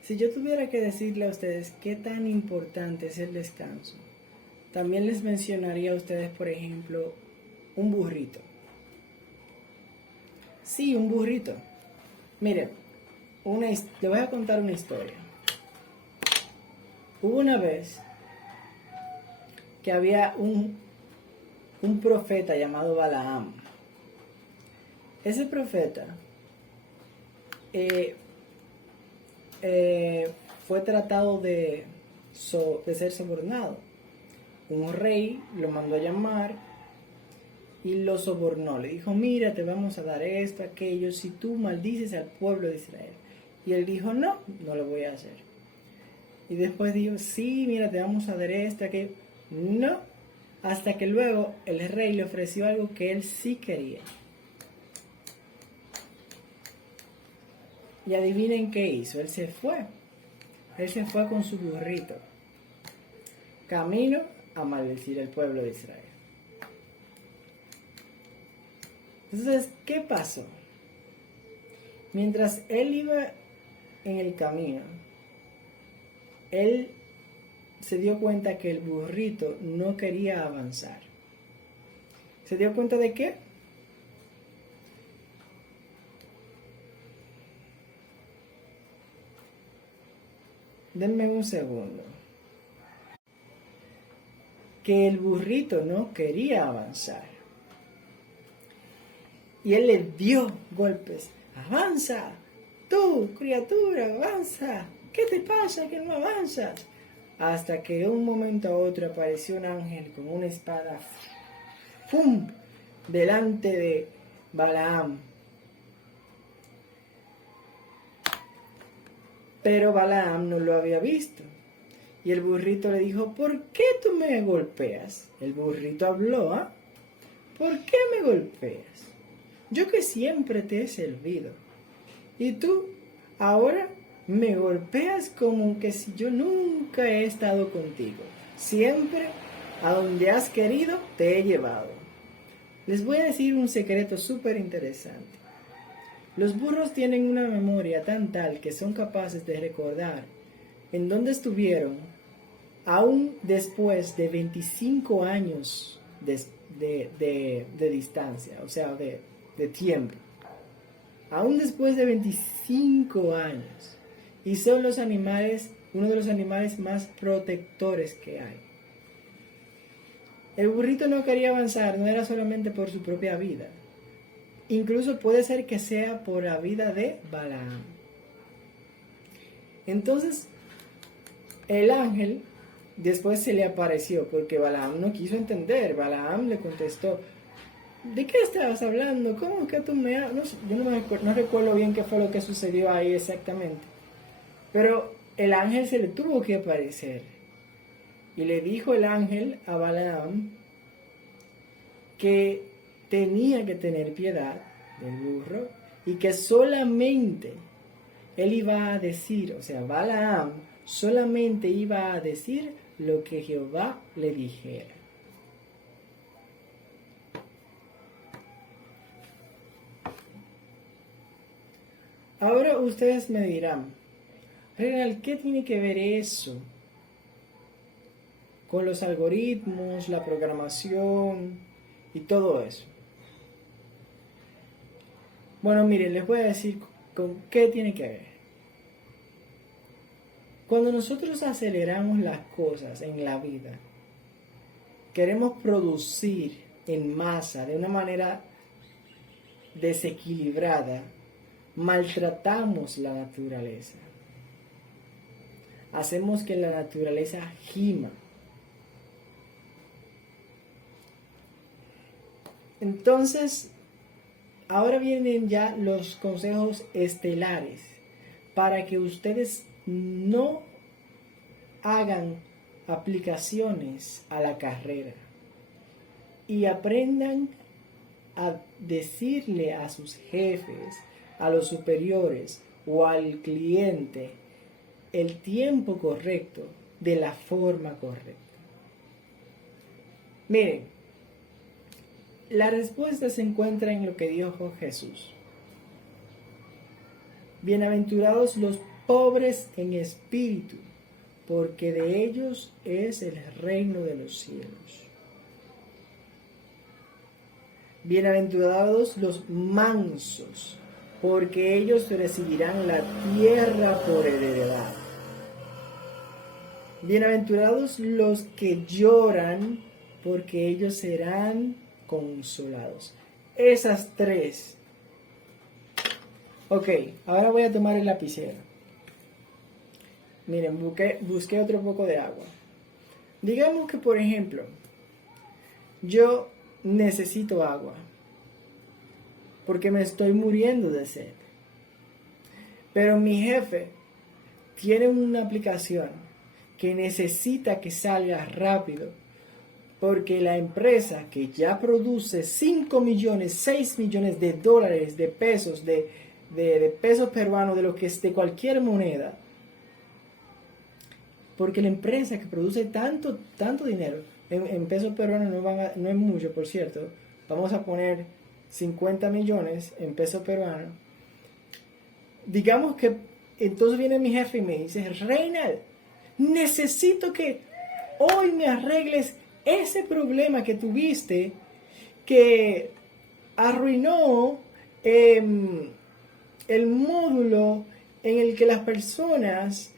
si yo tuviera que decirle a ustedes qué tan importante es el descanso, también les mencionaría a ustedes, por ejemplo, un burrito. Sí, un burrito. Miren, le voy a contar una historia. Hubo una vez que había un profeta llamado Balaam. Ese profeta fue tratado de ser sobornado. Un rey lo mandó a llamar y lo sobornó. Le dijo, mira, te vamos a dar esto, aquello, si tú maldices al pueblo de Israel. Y él dijo, no, no lo voy a hacer. Y después dijo, sí, mira, te vamos a dar esto, aquello. No, hasta que luego el rey le ofreció algo que él sí quería. Y adivinen qué hizo, él se fue. Él se fue con su burrito, camino a maldecir al pueblo de Israel. Entonces, ¿qué pasó? Mientras él iba en el camino, él se dio cuenta que el burrito no quería avanzar. ¿Se dio cuenta de qué? Denme un segundo. Que el burrito no quería avanzar. Y él le dio golpes. ¡Avanza! ¡Tú, criatura, avanza! ¿Qué te pasa que no avanzas? Hasta que de un momento a otro apareció un ángel con una espada. ¡Pum! Delante de Balaam. Pero Balaam no lo había visto. Y el burrito le dijo, ¿por qué tú me golpeas? El burrito habló, ¿ah? ¿Por qué me golpeas? Yo que siempre te he servido. Y tú ahora me golpeas como que si yo nunca he estado contigo. Siempre a donde has querido te he llevado. Les voy a decir un secreto súper interesante. Los burros tienen una memoria tan tal que son capaces de recordar en dónde estuvieron aún después de 25 años de distancia, o sea, de tiempo. Aún después de 25 años. Y son los animales, uno de los animales más protectores que hay. El burrito no quería avanzar, no era solamente por su propia vida. Incluso puede ser que sea por la vida de Balaam. Entonces, el ángel después se le apareció porque Balaam no quiso entender. Balaam le contestó, ¿de qué estabas hablando? ¿Cómo que tú me hablas? No sé, yo no recuerdo bien qué fue lo que sucedió ahí exactamente. Pero el ángel se le tuvo que aparecer. Y le dijo el ángel a Balaam que tenía que tener piedad del burro y que solamente él iba a decir, o sea, Balaam solamente iba a decir lo que Jehová le dijera. Ahora ustedes me dirán, Renal, ¿qué tiene que ver eso con los algoritmos, la programación y todo eso? Bueno, miren, les voy a decir con qué tiene que ver. Cuando nosotros aceleramos las cosas en la vida, queremos producir en masa de una manera desequilibrada, maltratamos la naturaleza. Hacemos que la naturaleza gima. Entonces, ahora vienen ya los consejos estelares para que ustedes no hagan aplicaciones a la carrera y aprendan a decirle a sus jefes, a los superiores o al cliente el tiempo correcto de la forma correcta. Miren, la respuesta se encuentra en lo que dijo Jesús. Bienaventurados los pobres en espíritu, porque de ellos es el reino de los cielos. Bienaventurados los mansos, porque ellos recibirán la tierra por heredad. Bienaventurados los que lloran, porque ellos serán consolados. Esas tres. Ok, ahora voy a tomar el lapicero. Miren, busqué otro poco de agua. Digamos que, por ejemplo, yo necesito agua porque me estoy muriendo de sed. Pero mi jefe tiene una aplicación que necesita que salga rápido porque la empresa que ya produce 5 millones, 6 millones de dólares, de pesos, de pesos peruanos, de lo que es de cualquier moneda, porque la empresa que produce tanto dinero, en pesos peruanos no es mucho, por cierto, vamos a poner 50 millones en pesos peruanos, digamos que entonces viene mi jefe y me dice, Reinald, necesito que hoy me arregles ese problema que tuviste que arruinó el módulo en el que las personas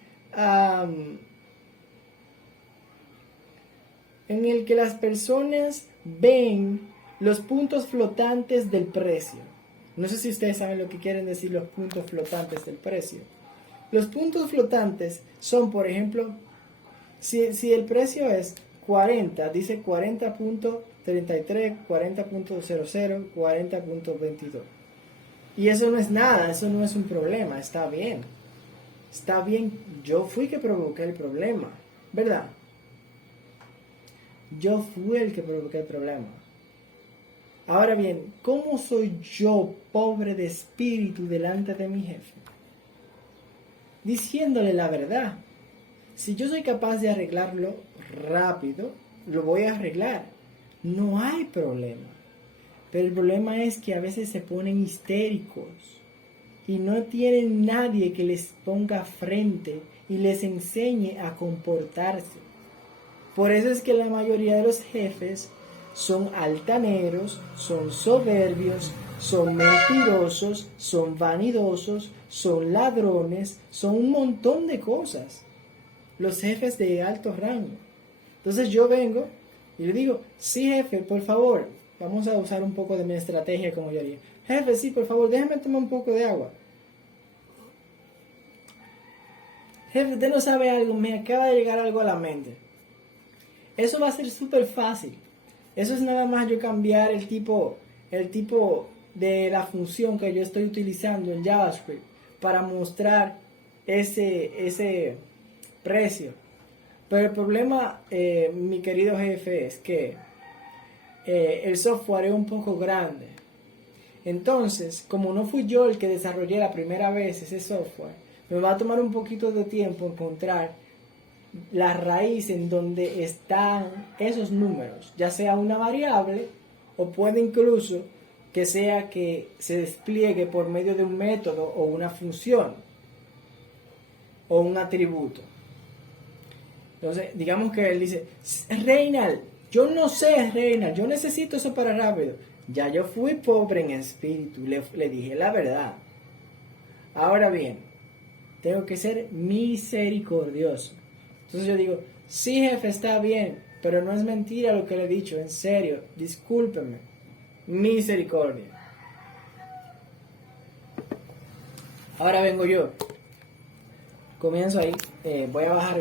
ven los puntos flotantes del precio. No sé si ustedes saben lo que quieren decir los puntos flotantes del precio. Los puntos flotantes son, por ejemplo, si el precio es 40, dice 40.33, 40.00, 40.22. Y eso no es nada, eso no es un problema, está bien. Está bien, yo fui que provoqué el problema, ¿verdad? Yo fui el que provoqué el problema. Ahora bien, ¿cómo soy yo pobre de espíritu delante de mi jefe? Diciéndole la verdad. Si yo soy capaz de arreglarlo rápido, lo voy a arreglar. No hay problema. Pero el problema es que a veces se ponen histéricos y no tienen nadie que les ponga frente y les enseñe a comportarse. Por eso es que la mayoría de los jefes son altaneros, son soberbios, son mentirosos, son vanidosos, son ladrones, son un montón de cosas. Los jefes de alto rango. Entonces yo vengo y le digo, sí jefe, por favor, vamos a usar un poco de mi estrategia como yo haría. Jefe, sí, por favor, déjame tomar un poco de agua. Jefe, usted no sabe algo, me acaba de llegar algo a la mente. Eso va a ser súper fácil. Eso es nada más yo cambiar el tipo de la función que yo estoy utilizando en JavaScript para mostrar ese precio. Pero el problema, mi querido jefe, es que el software es un poco grande. Entonces, como no fui yo el que desarrollé la primera vez ese software, me va a tomar un poquito de tiempo encontrar la raíz en donde están esos números, ya sea una variable o puede incluso que sea que se despliegue por medio de un método o una función o un atributo. Entonces, digamos que él dice, Reinald, yo no sé, Reinald, yo necesito eso para rápido. Ya yo fui pobre en espíritu, le dije la verdad. Ahora bien, tengo que ser misericordioso. Entonces yo digo, sí jefe, está bien, pero no es mentira lo que le he dicho, en serio, discúlpeme. Misericordia. Ahora vengo yo. Comienzo ahí, voy a bajar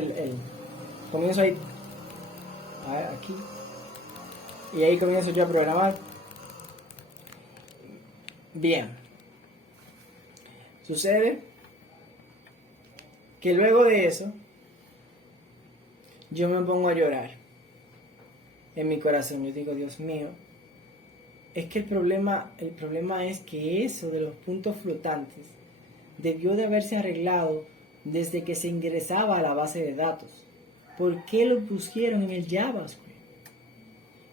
comienzo ahí, a ver, aquí, y ahí comienzo yo a programar. Bien, sucede que luego de eso yo me pongo a llorar en mi corazón. Yo digo, Dios mío, es que el problema es que eso de los puntos flotantes debió de haberse arreglado desde que se ingresaba a la base de datos. ¿Por qué lo pusieron en el JavaScript?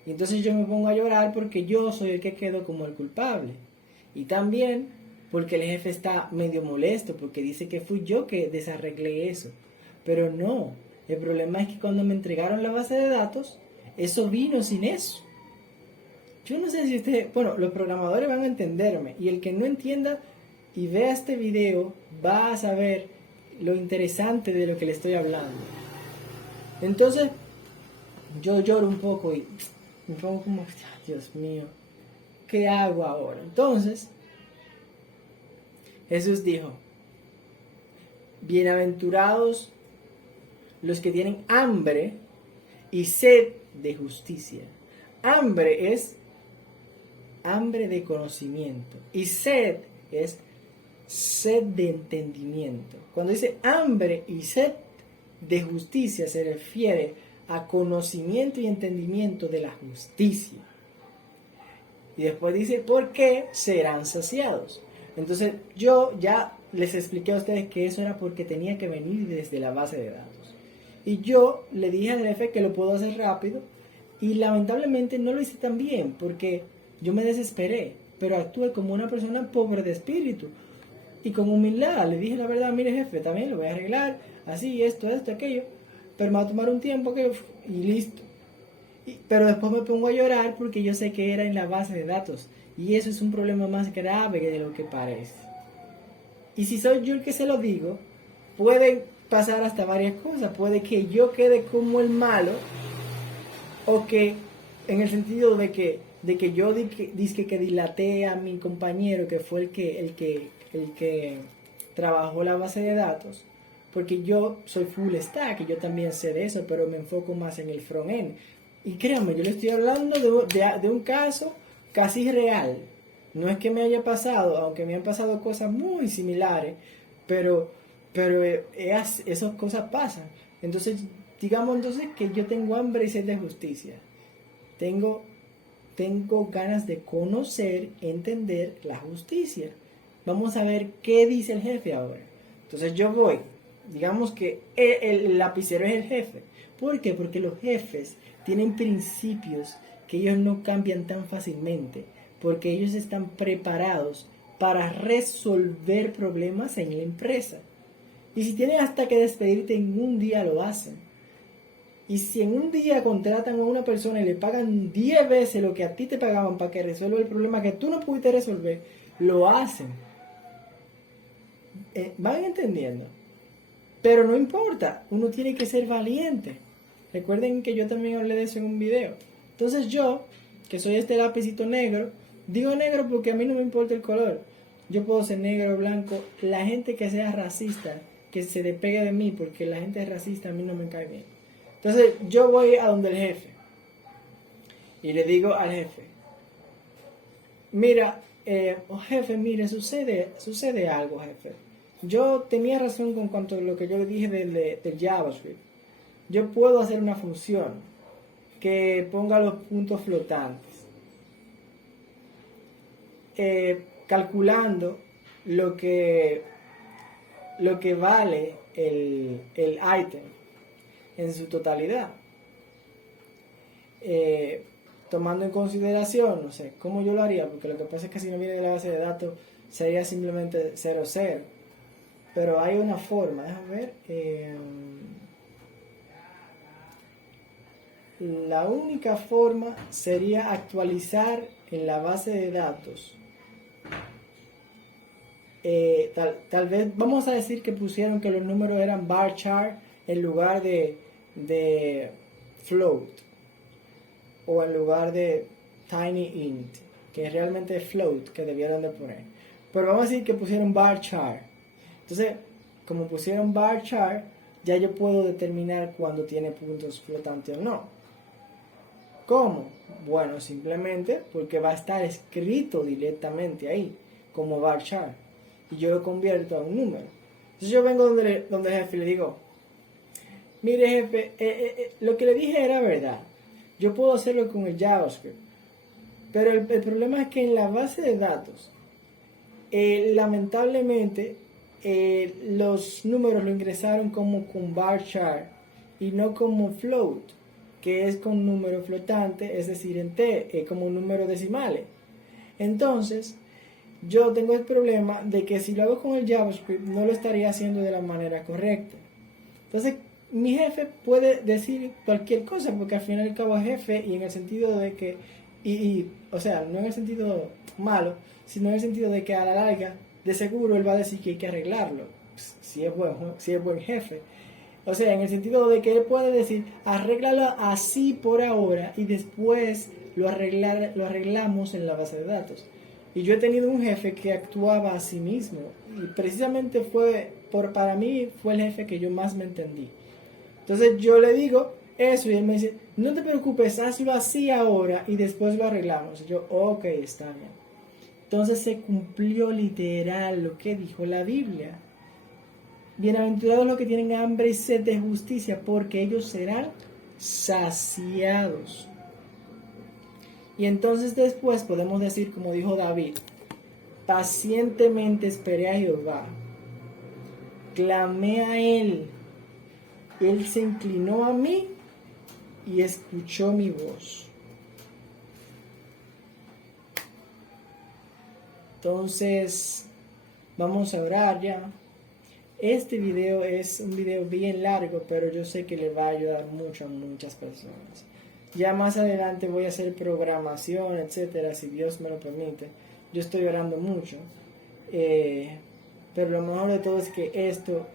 Y entonces yo me pongo a llorar porque yo soy el que quedo como el culpable. Y también porque el jefe está medio molesto porque dice que fui yo que desarreglé eso. Pero no, el problema es que cuando me entregaron la base de datos, eso vino sin eso. Yo no sé si ustedes, bueno, los programadores van a entenderme y el que no entienda y vea este video va a saber lo interesante de lo que le estoy hablando. Entonces, yo lloro un poco y me pongo como, Dios mío, ¿qué hago ahora? Entonces, Jesús dijo, bienaventurados los que tienen hambre y sed de justicia. Hambre es hambre de conocimiento y sed es sed de entendimiento. Cuando dice hambre y sed de justicia se refiere a conocimiento y entendimiento de la justicia. Y después dice, ¿por qué serán saciados? Entonces yo ya les expliqué a ustedes que eso era porque tenía que venir desde la base de datos. Y yo le dije al jefe que lo puedo hacer rápido y lamentablemente no lo hice tan bien porque yo me desesperé, pero actué como una persona pobre de espíritu. Y con humildad le dije la verdad, mire jefe, también lo voy a arreglar, así, esto, aquello, pero me va a tomar un tiempo y listo. Pero después me pongo a llorar porque yo sé que era en la base de datos. Y eso es un problema más grave de lo que parece. Y si soy yo el que se lo digo, pueden pasar hasta varias cosas. Puede que yo quede como el malo, o que en el sentido de que yo dizque que dilaté a mi compañero, que fue el que trabajó la base de datos, porque yo soy full stack y yo también sé de eso, pero me enfoco más en el front-end. Y créanme, yo le estoy hablando de un caso casi real. No es que me haya pasado, aunque me han pasado cosas muy similares, pero esas cosas pasan. Entonces, digamos entonces que yo tengo hambre y sed de justicia. Tengo ganas de conocer, entender la justicia. Vamos a ver qué dice el jefe ahora. Entonces yo voy, digamos que el lapicero es el jefe. ¿Por qué? Porque los jefes tienen principios que ellos no cambian tan fácilmente, porque ellos están preparados para resolver problemas en la empresa. Y si tienen hasta que despedirte en un día, lo hacen. Y si en un día contratan a una persona y le pagan 10 veces lo que a ti te pagaban para que resuelva el problema que tú no pudiste resolver, lo hacen. ¿Van entendiendo? Pero no importa, uno tiene que ser valiente. Recuerden que yo también hablé de eso en un video. Entonces yo, que soy este lapicito negro, digo negro porque a mí no me importa el color. Yo puedo ser negro o blanco. La gente que sea racista, que se despegue de mí, porque la gente racista a mí no me cae bien. Entonces yo voy a donde el jefe y le digo al jefe, mira, jefe, mire, sucede algo, jefe. Yo tenía razón con cuanto a lo que yo le dije del JavaScript. Yo puedo hacer una función que ponga los puntos flotantes, calculando lo que vale el ítem en su totalidad, tomando en consideración, no sé, cómo yo lo haría, porque lo que pasa es que si no viene de la base de datos sería simplemente 0,0, pero hay una forma, déjame ver, la única forma sería actualizar en la base de datos. Tal vez vamos a decir que pusieron que los números eran varchar en lugar de float, o en lugar de tinyInt, que realmente es float que debieron de poner, pero vamos a decir que pusieron varchar. Entonces, como pusieron varchar, ya yo puedo determinar cuando tiene puntos flotantes o no. ¿Cómo? Bueno, simplemente porque va a estar escrito directamente ahí como varchar y yo lo convierto a un número. Entonces yo vengo donde el jefe y le digo, mire jefe, lo que le dije era verdad, yo puedo hacerlo con el JavaScript, pero el problema es que en la base de datos lamentablemente los números lo ingresaron como con varchar y no como float, que es con número flotante, es decir, en T, como números decimales. Entonces, yo tengo el problema de que si lo hago con el JavaScript, no lo estaría haciendo de la manera correcta. Entonces, mi jefe puede decir cualquier cosa, porque al final y al cabo es jefe, y en el sentido de que, o sea, no en el sentido malo, sino en el sentido de que a la larga, de seguro él va a decir que hay que arreglarlo, si es buen jefe. O sea, en el sentido de que él puede decir, arréglalo así por ahora y después lo arreglamos en la base de datos. Y yo he tenido un jefe que actuaba a sí mismo y precisamente para mí fue el jefe que yo más me entendí. Entonces yo le digo eso y él me dice, no te preocupes, hazlo así ahora y después lo arreglamos. Y yo, ok, está bien. Entonces se cumplió literal lo que dijo la Biblia. Bienaventurados los que tienen hambre y sed de justicia, porque ellos serán saciados. Y entonces después podemos decir, como dijo David, pacientemente esperé a Jehová, clamé a él se inclinó a mí y escuchó mi voz. Entonces, vamos a orar ya. Este video es un video bien largo, pero yo sé que le va a ayudar mucho a muchas personas. Ya más adelante voy a hacer programación, etcétera, si Dios me lo permite. Yo estoy orando mucho. Pero lo mejor de todo es que esto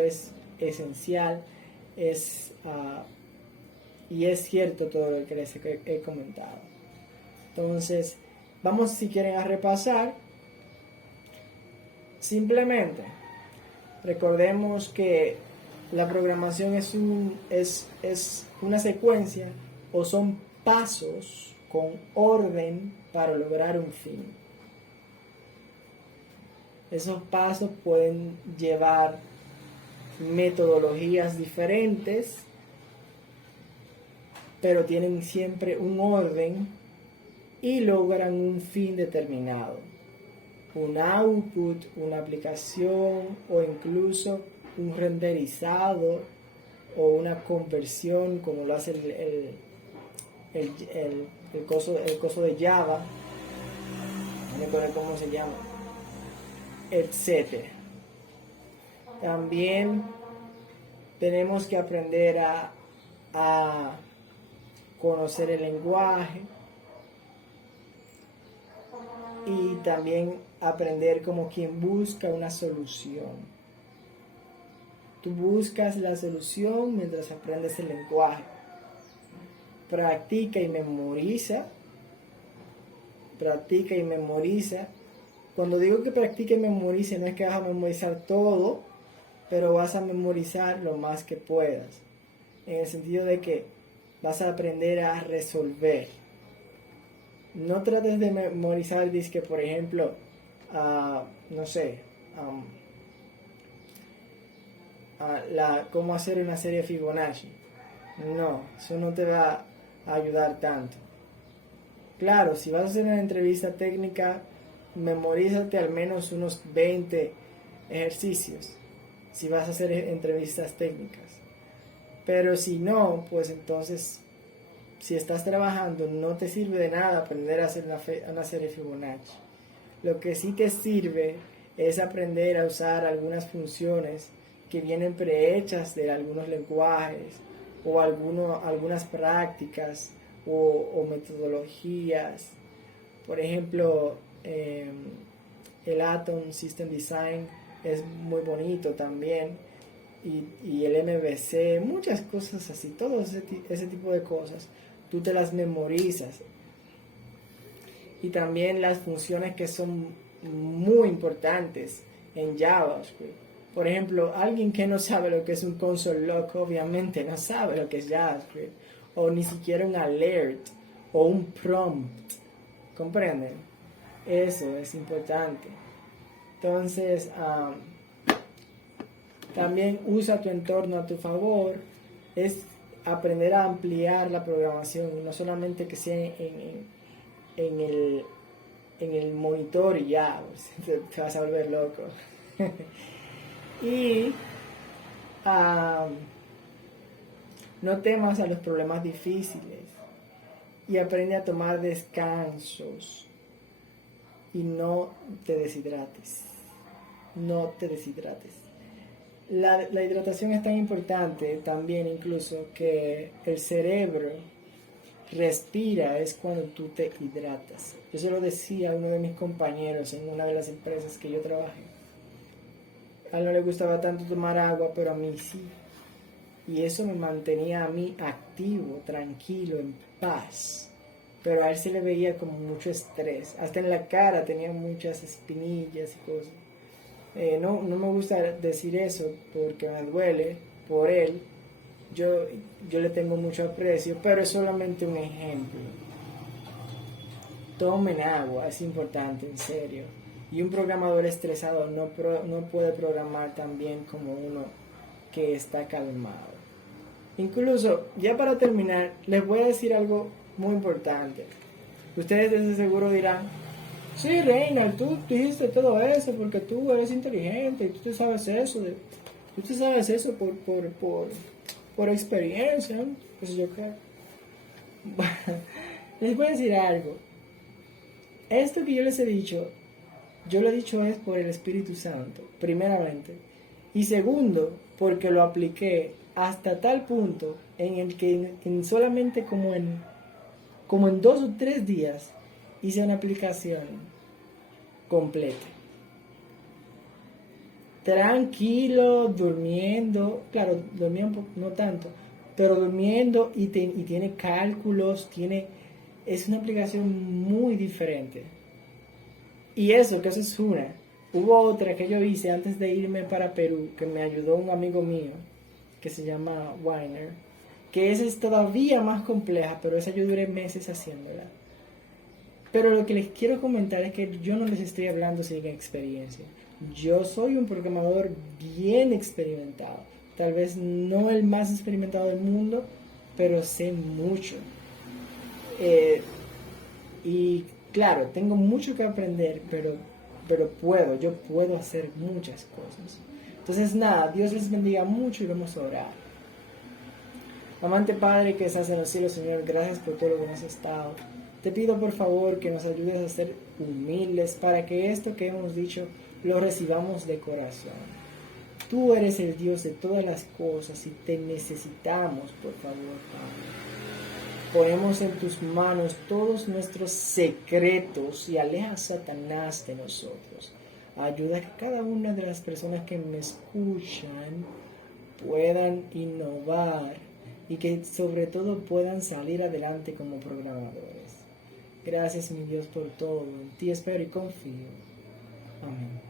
es esencial. Y es cierto todo lo que les he comentado. Entonces, vamos si quieren a repasar. Simplemente recordemos que la programación es una secuencia o son pasos con orden para lograr un fin. Esos pasos pueden llevar metodologías diferentes, pero tienen siempre un orden y logran un fin determinado. Un output, una aplicación o incluso un renderizado o una conversión como lo hace el coso de Java, no me acuerdo cómo se llama, etcétera. También tenemos que aprender a conocer el lenguaje y también aprender como quien busca una solución. Tú buscas la solución mientras aprendes el lenguaje. Practica y memoriza. Practica y memoriza. Cuando digo que practique y memorice, no es que vas a memorizar todo, pero vas a memorizar lo más que puedas. en el sentido de que vas a aprender a resolver. No trates de memorizar, disque, por ejemplo, no sé, cómo hacer una serie Fibonacci. No, eso no te va a ayudar tanto. Claro, si vas a hacer una entrevista técnica, memorízate al menos unos 20 ejercicios si vas a hacer entrevistas técnicas. Pero si no, pues entonces, si estás trabajando, no te sirve de nada aprender a hacer una serie Fibonacci. Lo que sí te sirve es aprender a usar algunas funciones que vienen prehechas de algunos lenguajes o algunas prácticas o metodologías. Por ejemplo, el Atom System Design es muy bonito también, y el MVC, muchas cosas así, todo ese tipo de cosas, tú te las memorizas. Y también las funciones que son muy importantes en JavaScript. Por ejemplo, alguien que no sabe lo que es un console log, obviamente no sabe lo que es JavaScript, o ni siquiera un alert o un prompt. ¿Comprenden? Eso es importante. Entonces, también usa tu entorno a tu favor. Es aprender a ampliar la programación, no solamente que sea en el monitor y ya, te vas a volver loco. Y no temas a los problemas difíciles y aprende a tomar descansos y no te deshidrates. No te deshidrates. La hidratación es tan importante también, incluso, que el cerebro respira es cuando tú te hidratas. Yo se lo decía a uno de mis compañeros en una de las empresas que yo trabajé. A él no le gustaba tanto tomar agua, pero a mí sí. Y eso me mantenía a mí activo, tranquilo, en paz. Pero a él se le veía como mucho estrés. Hasta en la cara tenía muchas espinillas y cosas. No me gusta decir eso porque me duele por él. Yo le tengo mucho aprecio, pero es solamente un ejemplo. Tomen agua, es importante, en serio. Y un programador estresado no puede programar tan bien como uno que está calmado. Incluso, ya para terminar, les voy a decir algo muy importante. Ustedes de seguro dirán, sí, Reynald, tú dijiste todo eso porque tú eres inteligente y tú te sabes eso. Tú te sabes eso por experiencia, ¿no? Pues yo creo. Les voy a decir algo. Esto que yo les he dicho, yo lo he dicho es por el Espíritu Santo, primeramente. Y segundo, porque lo apliqué hasta tal punto en el que solamente como en 2 o 3 días hice una aplicación completa. Tranquilo, durmiendo, claro, dormía no tanto, pero durmiendo y tiene cálculos, es una aplicación muy diferente. Y eso es una. Hubo otra que yo hice antes de irme para Perú, que me ayudó un amigo mío, que se llama Weiner, que esa es todavía más compleja, pero esa yo duré meses haciéndola. Pero lo que les quiero comentar es que yo no les estoy hablando sin experiencia. Yo soy un programador bien experimentado. Tal vez no el más experimentado del mundo, pero sé mucho. Y claro, tengo mucho que aprender, pero yo puedo hacer muchas cosas. Entonces nada, Dios les bendiga mucho y vamos a orar. Amante Padre que estás en los cielos, Señor, gracias por todo lo que nos has dado. Te pido por favor que nos ayudes a ser humildes para que esto que hemos dicho lo recibamos de corazón. Tú eres el Dios de todas las cosas y te necesitamos, por favor, Padre. Ponemos en tus manos todos nuestros secretos y aleja a Satanás de nosotros. Ayuda a que cada una de las personas que me escuchan puedan innovar y que sobre todo puedan salir adelante como programadores. Gracias, mi Dios, por todo. En ti espero y confío. Amén.